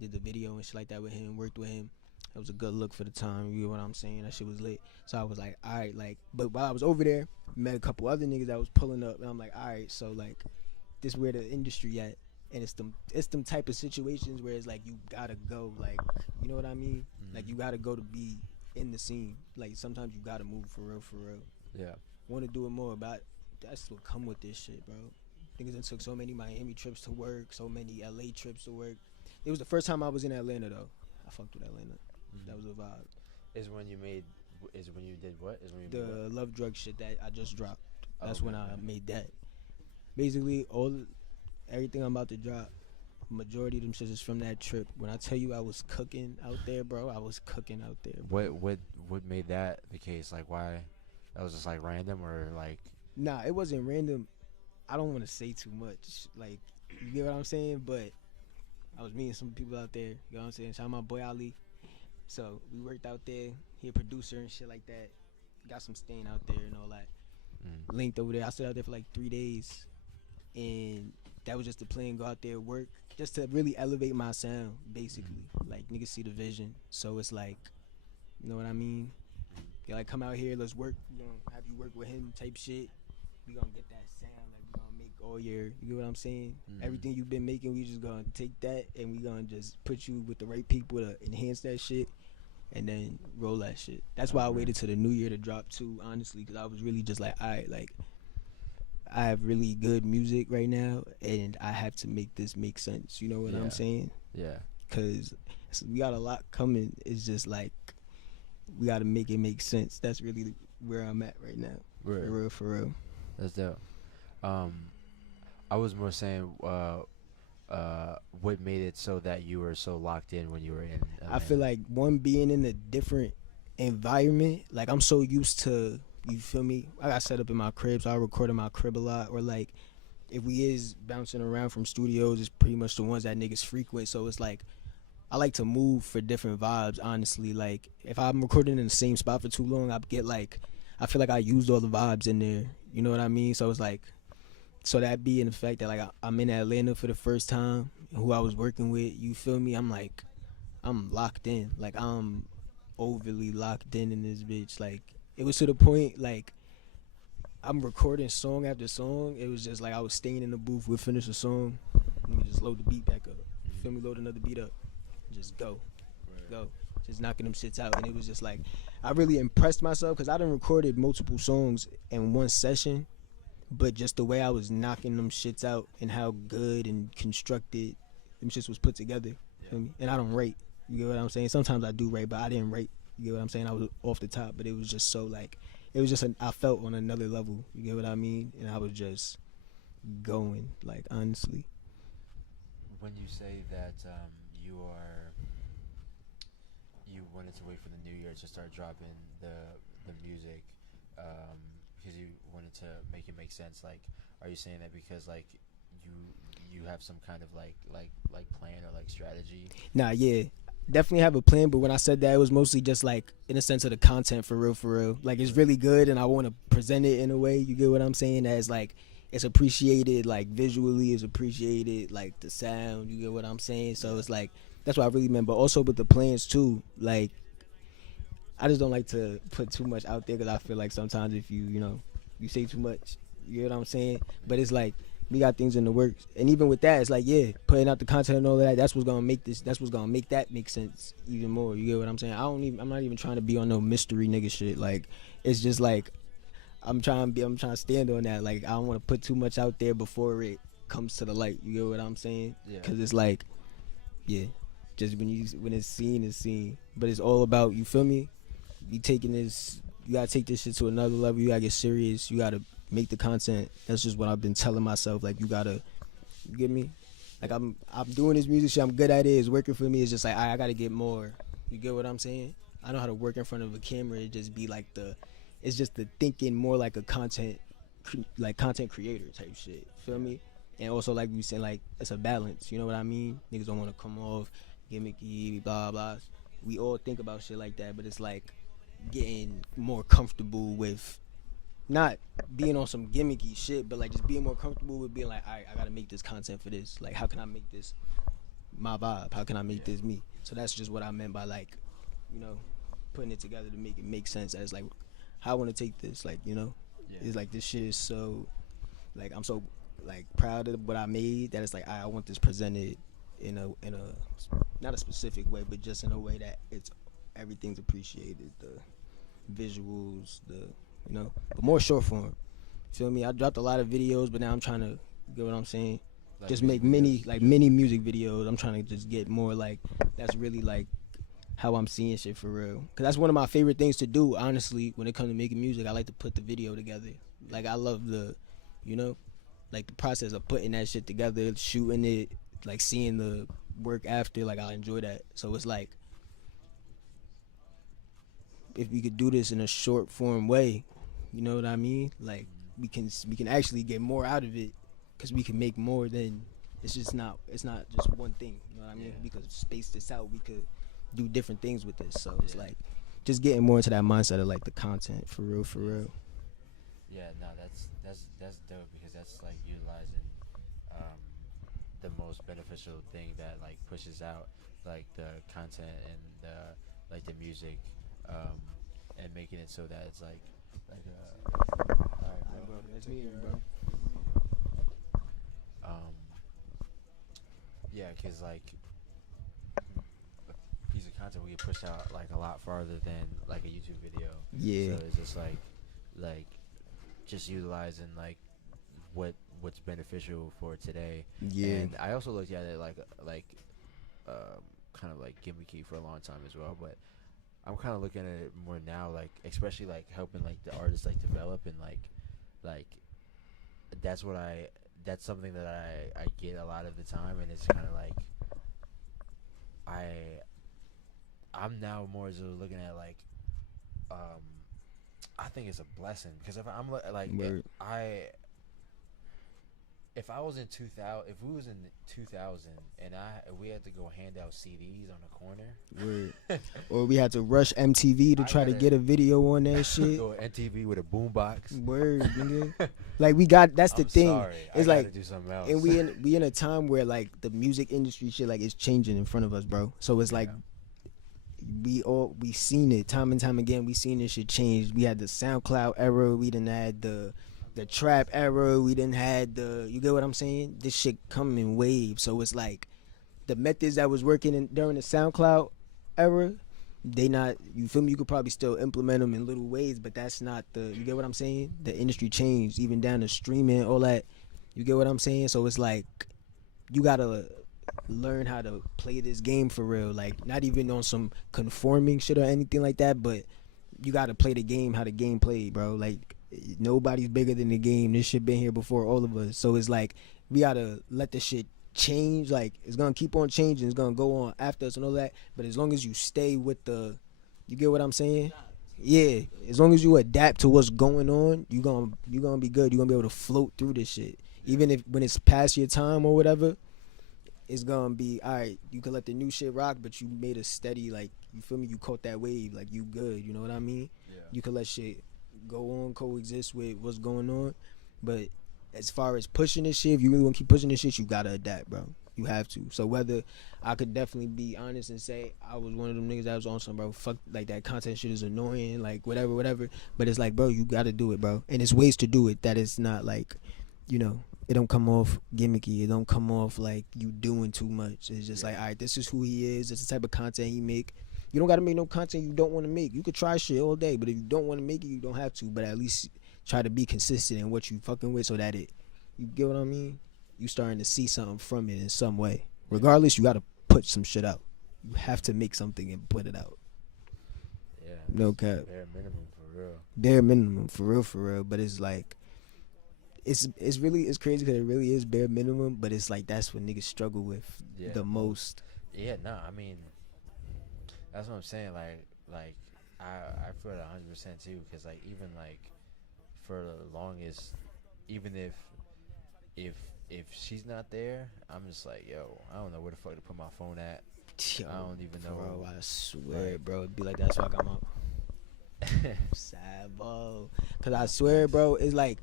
did the video and shit like that with him, worked with him. It was a good look for the time, you know what I'm saying? That shit was lit. So I was like, all right, like, but while I was over there, met a couple other niggas that was pulling up, and I'm like, all right, so like, this where the industry at, and it's them type of situations where it's like you gotta go, like, you know what I mean? Like you gotta go to be in the scene. Like sometimes you gotta move for real, for real. Yeah. Want to do it more, but that's what come with this shit, bro. Niggas done took so many Miami trips to work, so many LA trips to work. It was the first time I was in Atlanta though. I fucked with Atlanta. That was a vibe. Is when you did what? Is when you made what? The Love Drug shit that I just dropped. That's Okay, when I okay. made that. Basically, everything I'm about to drop, majority of them shit is from that trip. When I tell you I was cooking out there, bro, I was cooking out there. Bro. What made that the case? Like why? That was just like random or like Nah, it wasn't random. I don't want to say too much. Like, you get what I'm saying? But I was meeting some people out there. You know what I'm saying? Shout out my boy Ali. So we worked out there. He a producer and shit like that. Got some stain out there and all that. Linked over there. I stood out there for like 3 days. And that was just the plan. Go out there, work. Just to really elevate my sound, basically. Like, niggas see the vision. So it's like, you know what I mean? Yeah, like, come out here, let's work. We gonna have you work with him type shit. We gonna get that sound. Like, we gonna make all your, you get what I'm saying? Everything you've been making, we just gonna take that and we gonna just put you with the right people to enhance that shit and then roll that shit. That's why I waited till the new year to drop too, honestly, because I was really just like, all right, like, I have really good music right now and I have to make this make sense. You know what I'm saying? yeah. Because we got a lot coming. It's just like, we got to make it make sense. That's really where I'm at right now. Right. For real, for real. That's dope. I was more saying what made it so that you were so locked in when you were in Atlanta? I feel like one, being in a different environment. Like I'm so used to, you feel me? I got set up in my crib, so I record in my crib a lot. Or like, if we is bouncing around from studios, it's pretty much the ones that niggas frequent. So it's like, I like to move for different vibes, honestly. Like, if I'm recording in the same spot for too long, I get like, I feel like I used all the vibes in there. You know what I mean? So it's like, so that being the fact that like I'm in Atlanta for the first time, who I was working with, you feel me? I'm like, I'm locked in. Like, I'm overly locked in this bitch. Like, it was to the point, like, I'm recording song after song. It was just like I was staying in the booth. We'll finish a song. Let me just load the beat back up. You feel me? Load another beat up. Just go. Go. just knocking them shits out. And it was just like, I really impressed myself because I done recorded multiple songs in one session, but just the way I was knocking them shits out and how good and constructed them shits was put together. Feel me? And I don't rate. You get what I'm saying? Sometimes I do rate, but I didn't rate. You get what I'm saying? I was off the top, but it was just so like, it was just, I felt on another level. You get what I mean? And I was just going, like, honestly. When you say that you wanted to wait for the new year to start dropping the music, because you wanted to make it make sense, like, are you saying that because like you have some kind of like plan or like strategy? Nah, yeah, definitely have a plan, but when I said that, it was mostly just like in a sense of the content, for real. Like, it's really good and I want to present it in a way, you get what I'm saying, as like it's appreciated, like visually it's appreciated, like the sound, you get what I'm saying. So it's like, that's what I really meant. But also with the plans too, like, I just don't like to put too much out there because I feel like sometimes if you say too much, you know what I'm saying. But it's like, we got things in the works, and even with that, it's like, yeah, putting out the content and all of that, that's what's gonna make that make sense even more. You get what I'm saying? I'm not even trying to be on no mystery nigga shit. Like, it's just like, I'm trying to stand on that. Like, I don't want to put too much out there before it comes to the light. You get what I'm saying? Yeah. Because it's like, yeah, just when it's seen, it's seen. But it's all about, you feel me? You gotta take this shit to another level. You gotta get serious. You gotta make the content. That's just what I've been telling myself. Like, you get me? Like, I'm doing this music shit. I'm good at it. It's working for me. It's just like, I gotta get more. You get what I'm saying? I know how to work in front of a camera. It just be like it's just the thinking more like a content creator type shit. Feel me? And also, like we saying, like, it's a balance. You know what I mean? Niggas don't want to come off gimmicky, blah, blah. We all think about shit like that, but it's like getting more comfortable with not being on some gimmicky shit, but like just being more comfortable with being like, all right, I gotta make this content for this. Like, how can I make this my vibe? How can I make this me? So that's just what I meant by, like, putting it together to make it make sense as like how I want to take this. Like, it's like, this shit is so, like, I'm so like proud of what I made that it's like, I want this presented in a not a specific way, but just in a way that everything's appreciated, the visuals, but more short form. Feel me? I dropped a lot of videos, but now I'm trying to, get what I'm saying, like, just make mini music videos. I'm trying to just get more like, that's really like how I'm seeing shit for real. Cause that's one of my favorite things to do, honestly, when it comes to making music. I like to put the video together. Like, I love the like the process of putting that shit together, shooting it, like seeing the work after. Like, I enjoy that. So it's like, if we could do this in a short form way, you know what I mean? Like, we can actually get more out of it, because we can make more than, it's not just one thing, you know what I mean? We could space this out, we could do different things with this. So it's like, just getting more into that mindset of like the content, for real. Yeah, no, that's dope, because that's like utilizing the most beneficial thing that like pushes out like the content and the music, and making it so that it's like alright, bro. That's me, bro. Yeah, cause like a piece of content we get pushed out like a lot farther than like a YouTube video. Yeah. So it's just like just utilizing like what's beneficial for today. Yeah. And I also looked at it like kind of like gimmicky for a long time as well, but I'm kind of looking at it more now, like especially like helping like the artists like develop, and like that's something that I get a lot of the time, and it's kind of like I'm now more so looking at like I think it's a blessing, because if I'm like if I was in 2000, if we was in 2000 and we had to go hand out CDs on the corner, Word. Or we had to rush MTV to try to get a video on that shit. Go MTV with a boombox. Word, nigga. Like, that's the thing. Sorry, it's I like, gotta do something else. and we in a time where like the music industry shit like is changing in front of us, bro. So it's like, we seen it time and time again. We seen this shit change. We had the SoundCloud era. We done had the trap era. We done had you get what I'm saying? This shit come in waves. So it's like the methods that was working during the SoundCloud era they not, you feel me, you could probably still implement them in little ways, but that's not the, you get what I'm saying? The industry changed, even down to streaming, all that. You get what I'm saying? So it's like you gotta learn how to play this game for real. Like not even on some conforming shit or anything like that, but you gotta play the game how the game played, bro. Like nobody's bigger than the game. This shit been here before all of us. So it's like we gotta let the shit change. Like it's gonna keep on changing. It's gonna go on after us and all that. But as long as you stay with the, you get what I'm saying? Yeah. As long as you adapt to what's going on, you gonna be good. You gonna be able to float through this shit. Even if when it's past your time or whatever, it's gonna be all right. You can let the new shit rock, but you made a steady, like, you feel me? You caught that wave, like you good. You know what I mean? Yeah. You can let shit go on, coexist with what's going on. But as far as pushing this shit, if you really want to keep pushing this shit, you gotta adapt, bro. You have to. So whether I could definitely be honest and say I was one of them niggas that was on some, bro, fuck, like that content shit is annoying, like whatever. But it's like, bro, you gotta do it, bro. And it's ways to do it that it's not like, you know, it don't come off gimmicky. It don't come off like you doing too much. It's just like, all right, this is who he is. This is the type of content he make. You don't got to make no content you don't want to make. You could try shit all day, but if you don't want to make it, you don't have to. But at least try to be consistent in what you fucking with so that it, you get what I mean? You starting to see something from it in some way. Regardless, you got to put some shit out. You have to make something and put it out. Yeah. No cap. Bare minimum for real. Bare minimum, for real. But it's like, it's crazy because it really is bare minimum, but it's like that's what niggas struggle with the most. Yeah, no, I mean, that's what I'm saying. Like I feel it 100% too, because like even like for the longest, even if she's not there, I'm just like, yo, I don't know where the fuck to put my phone at. Yo, I don't even know. Bro, I swear, like, bro, it'd be like that's why I got my sad, bro. Cause I swear, bro, it's like.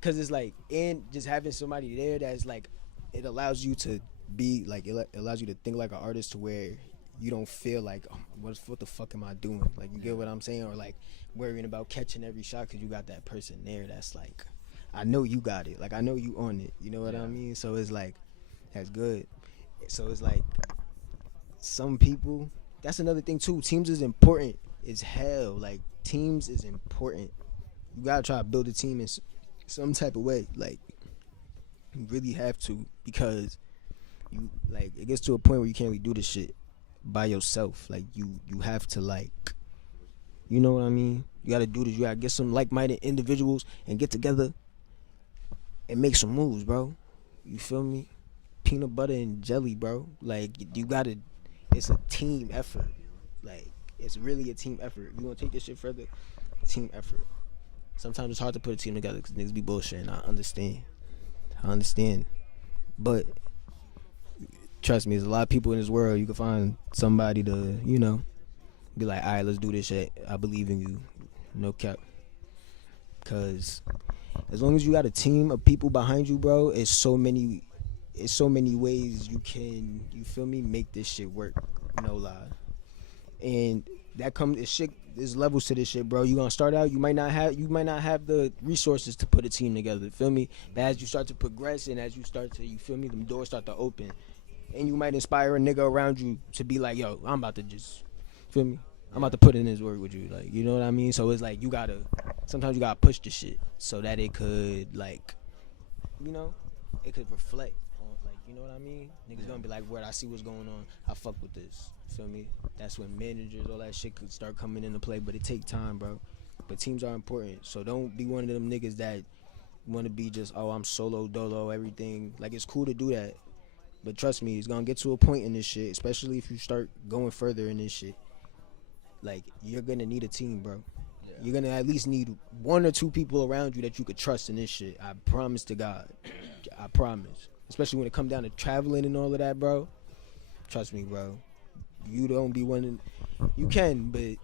Cause it's like, and just having somebody there that's like, it allows you to be like, it allows you to think like an artist to where you don't feel like, oh, what the fuck am I doing? Like, you get what I'm saying? Or like worrying about catching every shot because you got that person there that's like, I know you got it. Like, I know you on it. You know what I mean? So it's like, that's good. So it's like, some people, that's another thing too. Teams is important as hell. Like, teams is important. You gotta try to build a team in some type of way. Like, you really have to, because you, like, it gets to a point where you can't really do this shit by yourself. Like, you have to, like, you know what I mean? You gotta do this. You gotta get some like-minded individuals and get together and make some moves, bro. You feel me? Peanut butter and jelly, bro. Like, you gotta, it's a team effort. Like, it's really a team effort. You wanna take this shit further? Team effort. Sometimes it's hard to put a team together because niggas be bullshitting. I understand. But trust me, there's a lot of people in this world. You can find somebody to, you know, be like, all right, let's do this shit. I believe in you. No cap. Because as long as you got a team of people behind you, bro, it's so many ways you can, you feel me, make this shit work. No lie. And that comes, shit, there's levels to this shit, bro. You gonna start out, you might not have the resources to put a team together, feel me? But as you start to progress and as you start to, you feel me, them doors start to open, and you might inspire a nigga around you to be like, yo, I'm about to just, feel me? I'm about to put in this work with you, like, you know what I mean? So it's like, sometimes you gotta push the shit so that it could, like, you know, it could reflect on, like, you know what I mean? Niggas gonna be like, word, I see what's going on, I fuck with this, feel me? That's when managers, all that shit could start coming into play, but it take time, bro. But teams are important, so don't be one of them niggas that want to be just, oh, I'm solo, dolo, everything. Like, it's cool to do that, but trust me, it's gonna get to a point in this shit, especially if you start going further in this shit. Like, you're gonna need a team, bro. Yeah. You're gonna at least need one or two people around you that you could trust in this shit. I promise to God. I promise. Especially when it come down to traveling and all of that, bro. Trust me, bro. You don't be one. You can, but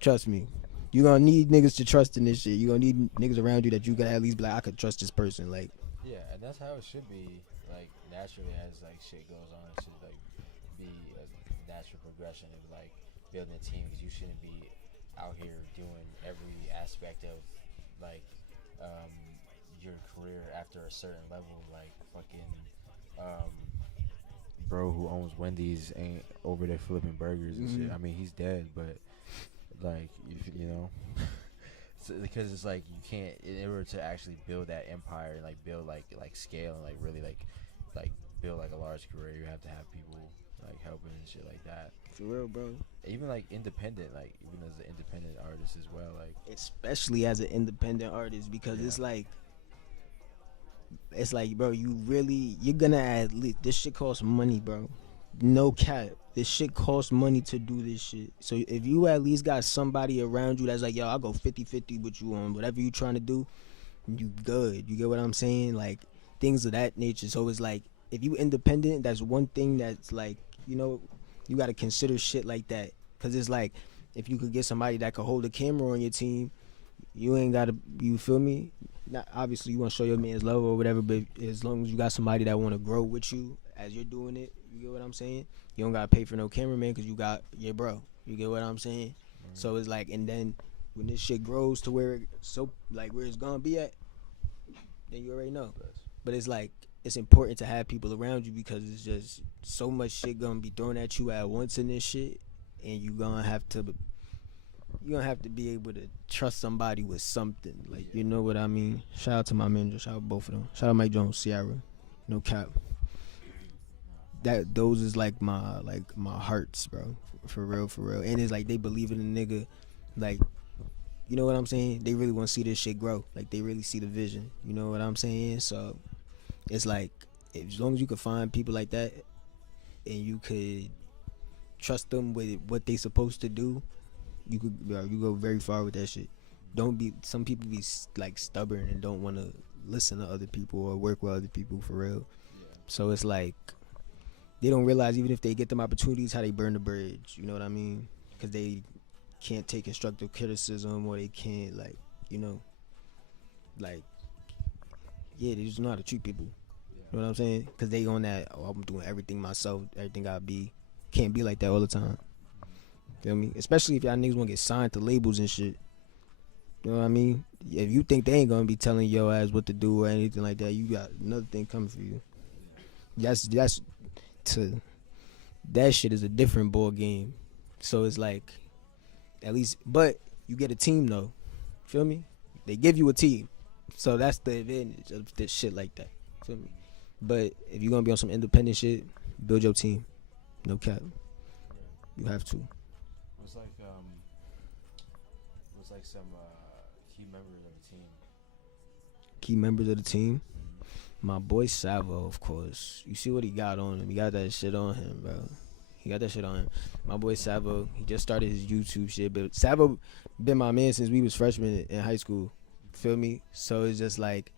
trust me. You're gonna need niggas to trust in this shit. You're gonna need niggas around you that you gotta at least be like, I could trust this person. Like, yeah, and that's how it should be. Like, naturally, as like shit goes on, it should like be a natural progression of like building a team, because you shouldn't be out here doing every aspect of like your career after a certain level, like fucking bro who owns Wendy's ain't over there flipping burgers and shit. I mean, he's dead, but like you know, so, because it's like you can't, in order to actually build that empire and like build like scale and like really like build like a large career, you have to have people like helping and shit like that. For real, bro. Even like independent, like even as an independent artist as well, like Especially as an independent artist, because it's like, bro, you're gonna at least, this shit costs money, bro. No cap. This shit costs money to do this shit. So if you at least got somebody around you that's like, yo, I'll go 50-50 with you on whatever you trying to do, you good. You get what I'm saying? Like, things of that nature. So it's like, if you independent, that's one thing that's like, you know, you gotta consider shit like that. Cause it's like, if you could get somebody that could hold a camera on your team, you ain't gotta, you feel me? Not obviously you want to show your man's love or whatever, but as long as you got somebody that want to grow with you as you're doing it, you get what I'm saying? You don't gotta pay for no cameraman because you got your bro. You get what I'm saying? So it's like, and then when this shit grows to where where it's gonna be at, then you already know. But it's like, it's important to have people around you because it's just so much shit gonna be thrown at you at once in this shit, and you gonna have to be able to trust somebody with something. Like, you know what I mean? Shout out to my manager. Shout out both of them. Shout out Mike Jones, Sierra. No cap. Those is like my hearts, bro. For real. And it's like they believe in the nigga. Like, you know what I'm saying? They really want to see this shit grow. Like, they really see the vision. You know what I'm saying? So it's like, as long as you could find people like that and you could trust them with what they supposed to do, you go very far with that shit. Some people be like stubborn and don't want to listen to other people or work with other people for real. So it's like, they don't realize even if they get them opportunities, how they burn the bridge. You know what I mean? Because they can't take constructive criticism, or they can't, like, you know, like, they just know how to treat people. You know what I'm saying? Because they on that, I'm doing everything myself, everything I be. Can't be like that all the time. Feel me? Especially if y'all niggas want to get signed to labels and shit. You know what I mean? If you think they ain't gonna be telling your ass what to do or anything like that, you got another thing coming for you. That shit is a different ball game. So it's like, at least, but you get a team though. Feel me? They give you a team. So that's the advantage of this shit like that. Feel me? But if you're gonna be on some independent shit, build your team. No cap. You have to. What's like some key members of the team? Key members of the team? My boy Savo, of course. You see what he got on him. He got that shit on him, bro. He got that shit on him. My boy Savo, he just started his YouTube shit. But Savo been my man since we was freshmen in high school. Feel me? So it's just like,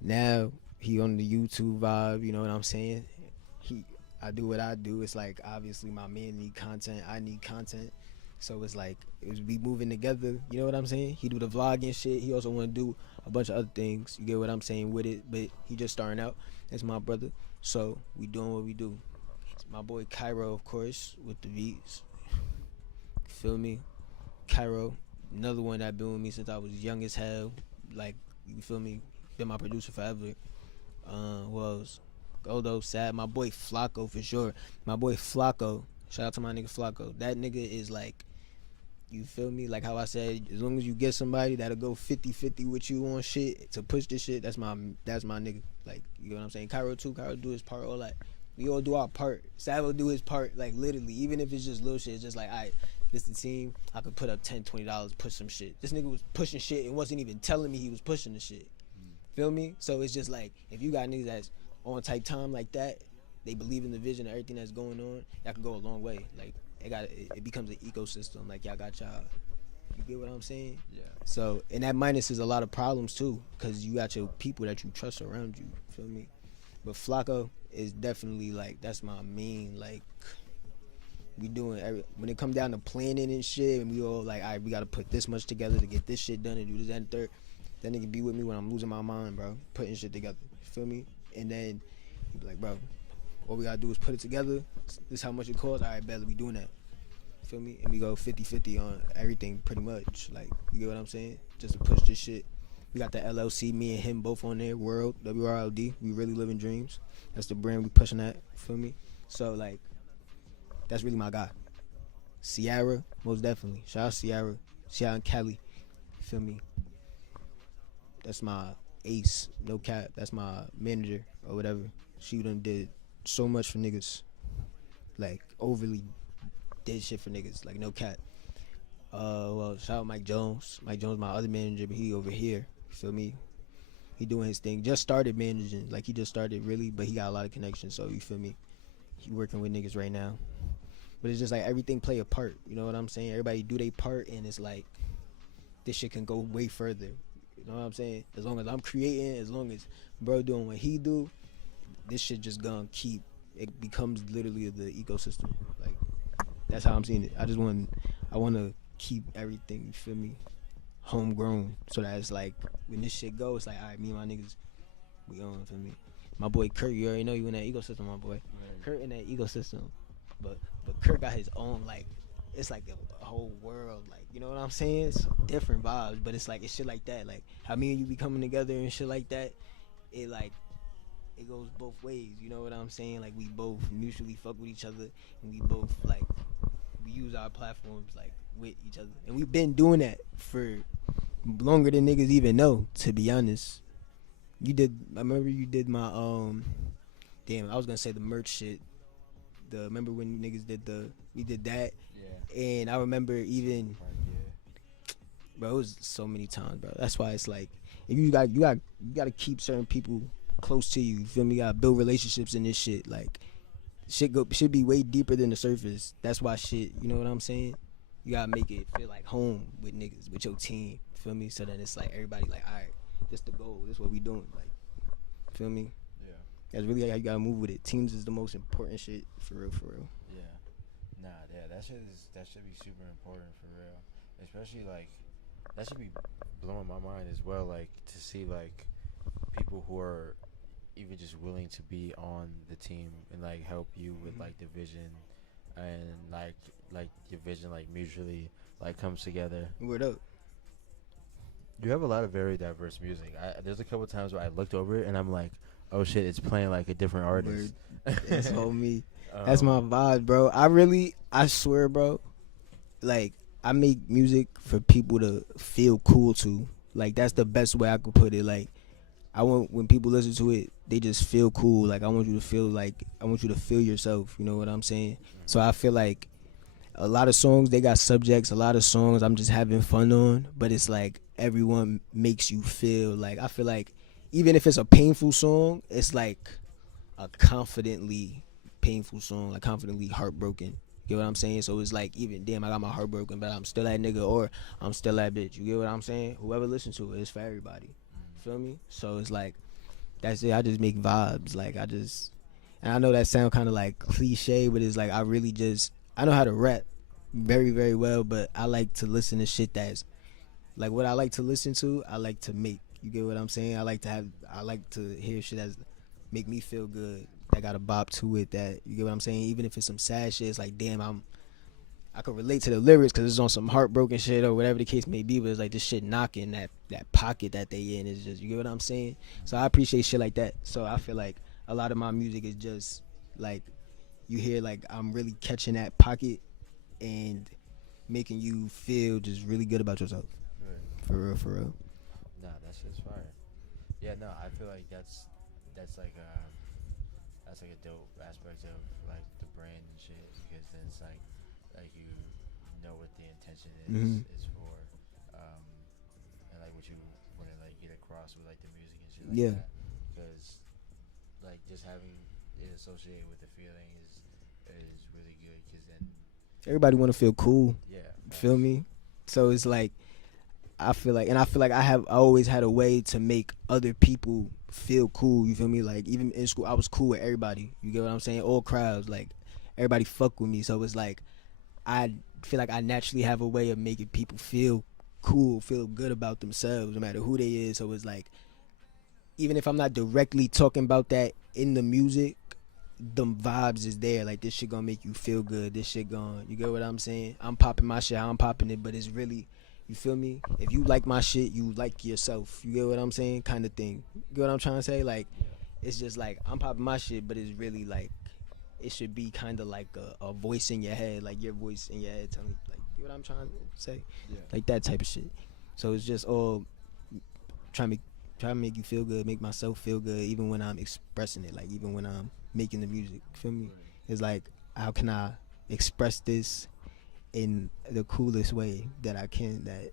now he on the YouTube vibe, you know what I'm saying? I do what I do. It's like, obviously my man need content, I need content. So it's like, we moving together, you know what I'm saying? He do the vlogging shit. He also want to do a bunch of other things, you get what I'm saying, with it. But he just starting out. That's my brother. So we doing what we do. It's my boy Cairo, of course, with the V's. Feel me? Cairo, another one that been with me since I was young as hell. Like, you feel me? Been my producer forever. Who else? Goldo, Sad. My boy Flacco, for sure. My boy Flacco. Shout out to my nigga Flacco. That nigga is like, you feel me? Like how I said, as long as you get somebody that'll go 50-50 with you on shit to push this shit, that's my nigga. Like, you know what I'm saying? Cairo too. Cairo do his part, all that. We all do our part. Savo do his part, like, literally. Even if it's just little shit, it's just like, alright, this the team. I could put up $10-$20, push some shit. This nigga was pushing shit and wasn't even telling me he was pushing the shit. Feel me? So it's just like, if you got niggas that's on type time like that, they believe in the vision and everything that's going on, that could go a long way. Like, it becomes an ecosystem. Like, y'all got y'all, you get what I'm saying? Yeah. So, and that minuses a lot of problems too, because you got your people that you trust around you. Feel me? But Flacco is definitely like, that's my main, like, we doing when it come down to planning and shit, and we all like, all right, we gotta put this much together to get this shit done and do this, that, and third. That nigga be with me when I'm losing my mind, bro, putting shit together. Feel me? And then he be like, bro, all we gotta do is put it together. This is how much it costs. All right, bet, we doing that. Feel me? And we go 50-50 on everything, pretty much. Like, you get what I'm saying? Just to push this shit. We got the LLC, me and him both on there. World, WRLD. We really living dreams. That's the brand we pushing at. Feel me? So like that's really my guy. Sierra, most definitely. Shout out Sierra. She out in Cali. Feel me? That's my ace. No cap. That's my manager or whatever. She done did so much for niggas. Like overly did shit for niggas. Like no cap. Well, shout out Mike Jones. Mike Jones, my other manager, but he over here. Feel me? He doing his thing. Just started managing. Like he just started really, but he got a lot of connections. So you feel me? He working with niggas right now. But it's just like everything play a part. You know what I'm saying? Everybody do their part, and it's like this shit can go way further. You know what I'm saying? As long as I'm creating, as long as bro doing what he do, this shit just gonna keep. It becomes literally the ecosystem. Like that's how I'm seeing it. I want to keep everything. You feel me? Homegrown, so that it's like when this shit goes, it's like all right, me and my niggas, we on. Feel me? My boy Kurt, you already know you in that ecosystem, my boy. Kurt in that ecosystem, but Kurt got his own like. It's like a whole world, like you know what I'm saying? It's different vibes, but it's like it's shit like that. Like how me and you be coming together and shit like that. It like it goes both ways. You know what I'm saying? Like we both mutually fuck with each other, and we both like we use our platforms like with each other, and we've been doing that for longer than niggas even know. To be honest, I remember you did my damn. I was gonna say the merch shit. Remember when niggas we did that. And I remember even, bro, it was so many times, bro. That's why it's like, if you got to keep certain people close to you. You feel me? You gotta build relationships in this shit. Like, should be way deeper than the surface. That's why shit. You know what I'm saying? You gotta make it feel like home with niggas, with your team. Feel me? So then it's like everybody like, all right, this the goal. This what we doing. Like, feel me? Yeah. That's really how you gotta move with it. Teams is the most important shit for real. Yeah. Nah, yeah, that should be super important for real. Especially like that should be blowing my mind as well. Like to see like people who are even just willing to be on the team and like help you with like the vision and like your vision like mutually like comes together. Word up. You have a lot of very diverse music. There's a couple times where I looked over it and I'm like, oh shit, it's playing like a different artist. That's all me. That's my vibe, bro. I swear, bro. Like, I make music for people to feel cool to. Like, that's the best way I could put it. Like, I want when people listen to it, they just feel cool. Like, I want you to feel yourself. You know what I'm saying? So I feel like a lot of songs, they got subjects. A lot of songs I'm just having fun on. But it's like everyone makes you feel. Like, I feel like even if it's a painful song, it's like a confidently painful song, like confidently heartbroken. You get what I'm saying? So it's like, even damn, I got my heart broken, but I'm still that nigga, or I'm still that bitch. You get what I'm saying? Whoever listens to it, it's for everybody. Feel me? So it's like, that's it. I just make vibes. Like and I know that sound kind of like cliche, but it's like I know how to rap very, very well, but I like to listen to shit that's like what I like to listen to. I like to make. You get what I'm saying? I like to hear shit that's make me feel good. That got a bop to it. That you get what I'm saying? Even if it's some sad shit, it's like damn, I could relate to the lyrics because it's on some heartbroken shit or whatever the case may be. But it's like this shit knocking that pocket that they in is just, you get what I'm saying? So I appreciate shit like that. So I feel like a lot of my music is just like you hear like I'm really catching that pocket and making you feel just really good about yourself. Right. For real. Nah, that shit's fire. Yeah, no, I feel like that's like a dope aspect of like the brand and shit, because then it's like you know what the intention is for, and like what you want to like get across with like the music and shit like that. Because like just having it associated with the feeling is really good, because then everybody want to feel cool. Yeah, feel me? So it's like I feel like I always had a way to make other people feel cool. You feel me? Like even in school, I was cool with everybody. You get what I'm saying? All crowds, like everybody fuck with me. So it's like I feel like I naturally have a way of making people feel cool, feel good about themselves, no matter who they is. So it's like even if I'm not directly talking about that in the music, them vibes is there. Like this shit gonna make you feel good. This shit gonna, you get what I'm saying? I'm popping my shit how I'm popping it, but it's really, you feel me? If you like my shit, you like yourself. You get what I'm saying? Kind of thing. You get what I'm trying to say? Like, it's just like, I'm popping my shit, but it's really like, it should be kind of like a voice in your head, like your voice in your head telling you, like, you know what I'm trying to say, like that type of shit. So it's just all trying to make you feel good, make myself feel good, even when I'm expressing it, like even when I'm making the music. Feel me? It's like, how can I express this in the coolest way that I can, that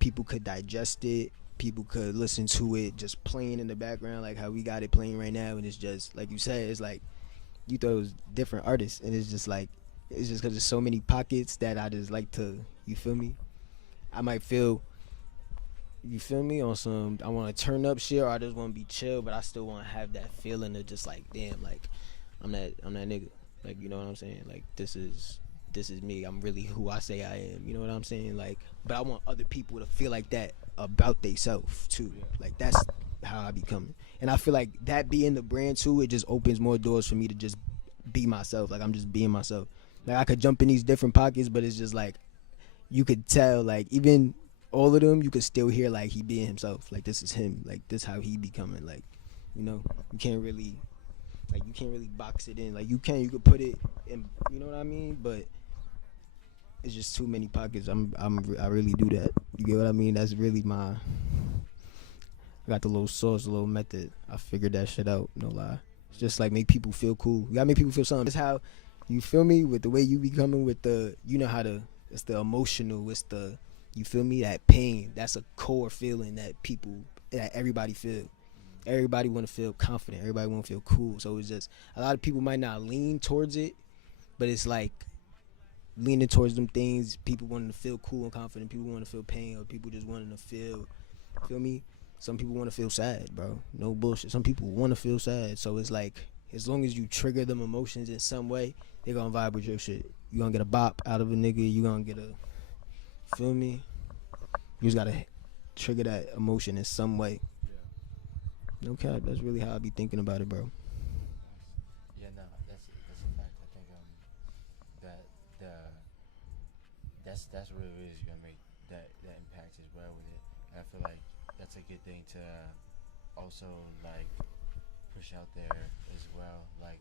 people could digest it, people could listen to it just playing in the background, like how we got it playing right now, and it's just like you said, it's like you thought it was different artists, and it's just like, it's just because there's so many pockets that I just like to, you feel me? I might feel, you feel me, on some, I want to turn up shit, or I just want to be chill, but I still want to have that feeling of just like, damn, like I'm that nigga, like, you know what I'm saying? Like this is me. I'm really who I say I am. You know what I'm saying? Like, but I want other people to feel like that about theyself too. Like that's how I be coming. And I feel like that being the brand too, it just opens more doors for me to just be myself. Like I'm just being myself. Like I could jump in these different pockets, but it's just like you could tell, like even all of them, you could still hear like he being himself. Like this is him. Like this how he becoming. Like, you know, you can't really box it in. Like you could put it in, you know what I mean? But it's just too many pockets. I really do that. You get what I mean? That's really I got the little sauce, the little method. I figured that shit out, no lie. It's just like make people feel cool. You gotta make people feel something. That's how, you feel me, with the way you be coming with the, you know how to, it's the emotional, it's the, you feel me, that pain. That's a core feeling that everybody feel. Everybody want to feel confident. Everybody want to feel cool. So it's just, a lot of people might not lean towards it, but it's like leaning towards them things. People wanting to feel cool and confident. People want to feel pain, or people just wanting to feel me? Some people want to feel sad, bro. No bullshit. Some people want to feel sad. So it's like, as long as you trigger them emotions in some way, they're going to vibe with your shit. You going to get a bop out of a nigga. You going to get a, feel me? You just got to trigger that emotion in some way. No cap, that's really how I be thinking about it, bro. Yeah, no, that's a fact. I think that's really is gonna make that impact as well with it. And I feel like that's a good thing to also like push out there as well, like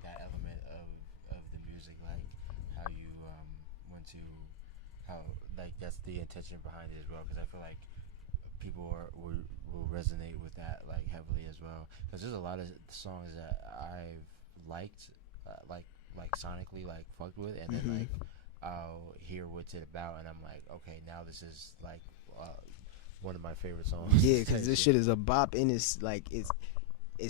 that element of the music, like how you want to, how like that's the intention behind it as well, because I feel like people will resonate with that like heavily as well, because there's a lot of songs that I've liked, like sonically like fucked with, and then like I'll hear what's it about, and I'm like, okay, now this is like one of my favorite songs. Yeah, because this shit is a bop, and it's like it's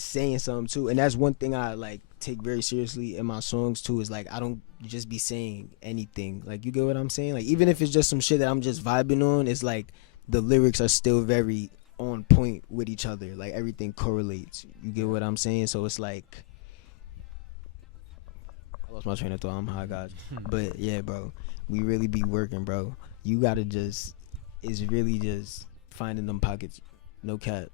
saying something too, and that's one thing I like take very seriously in my songs too, is like I don't just be saying anything, like, you get what I'm saying, like even if it's just some shit that I'm just vibing on, it's like the lyrics are still very on point with each other, like everything correlates, you get what I'm saying? So it's like, I lost my train of thought, I'm high, guys. But yeah, bro, we really be working, bro. You gotta just, it's really just finding them pockets, no cap.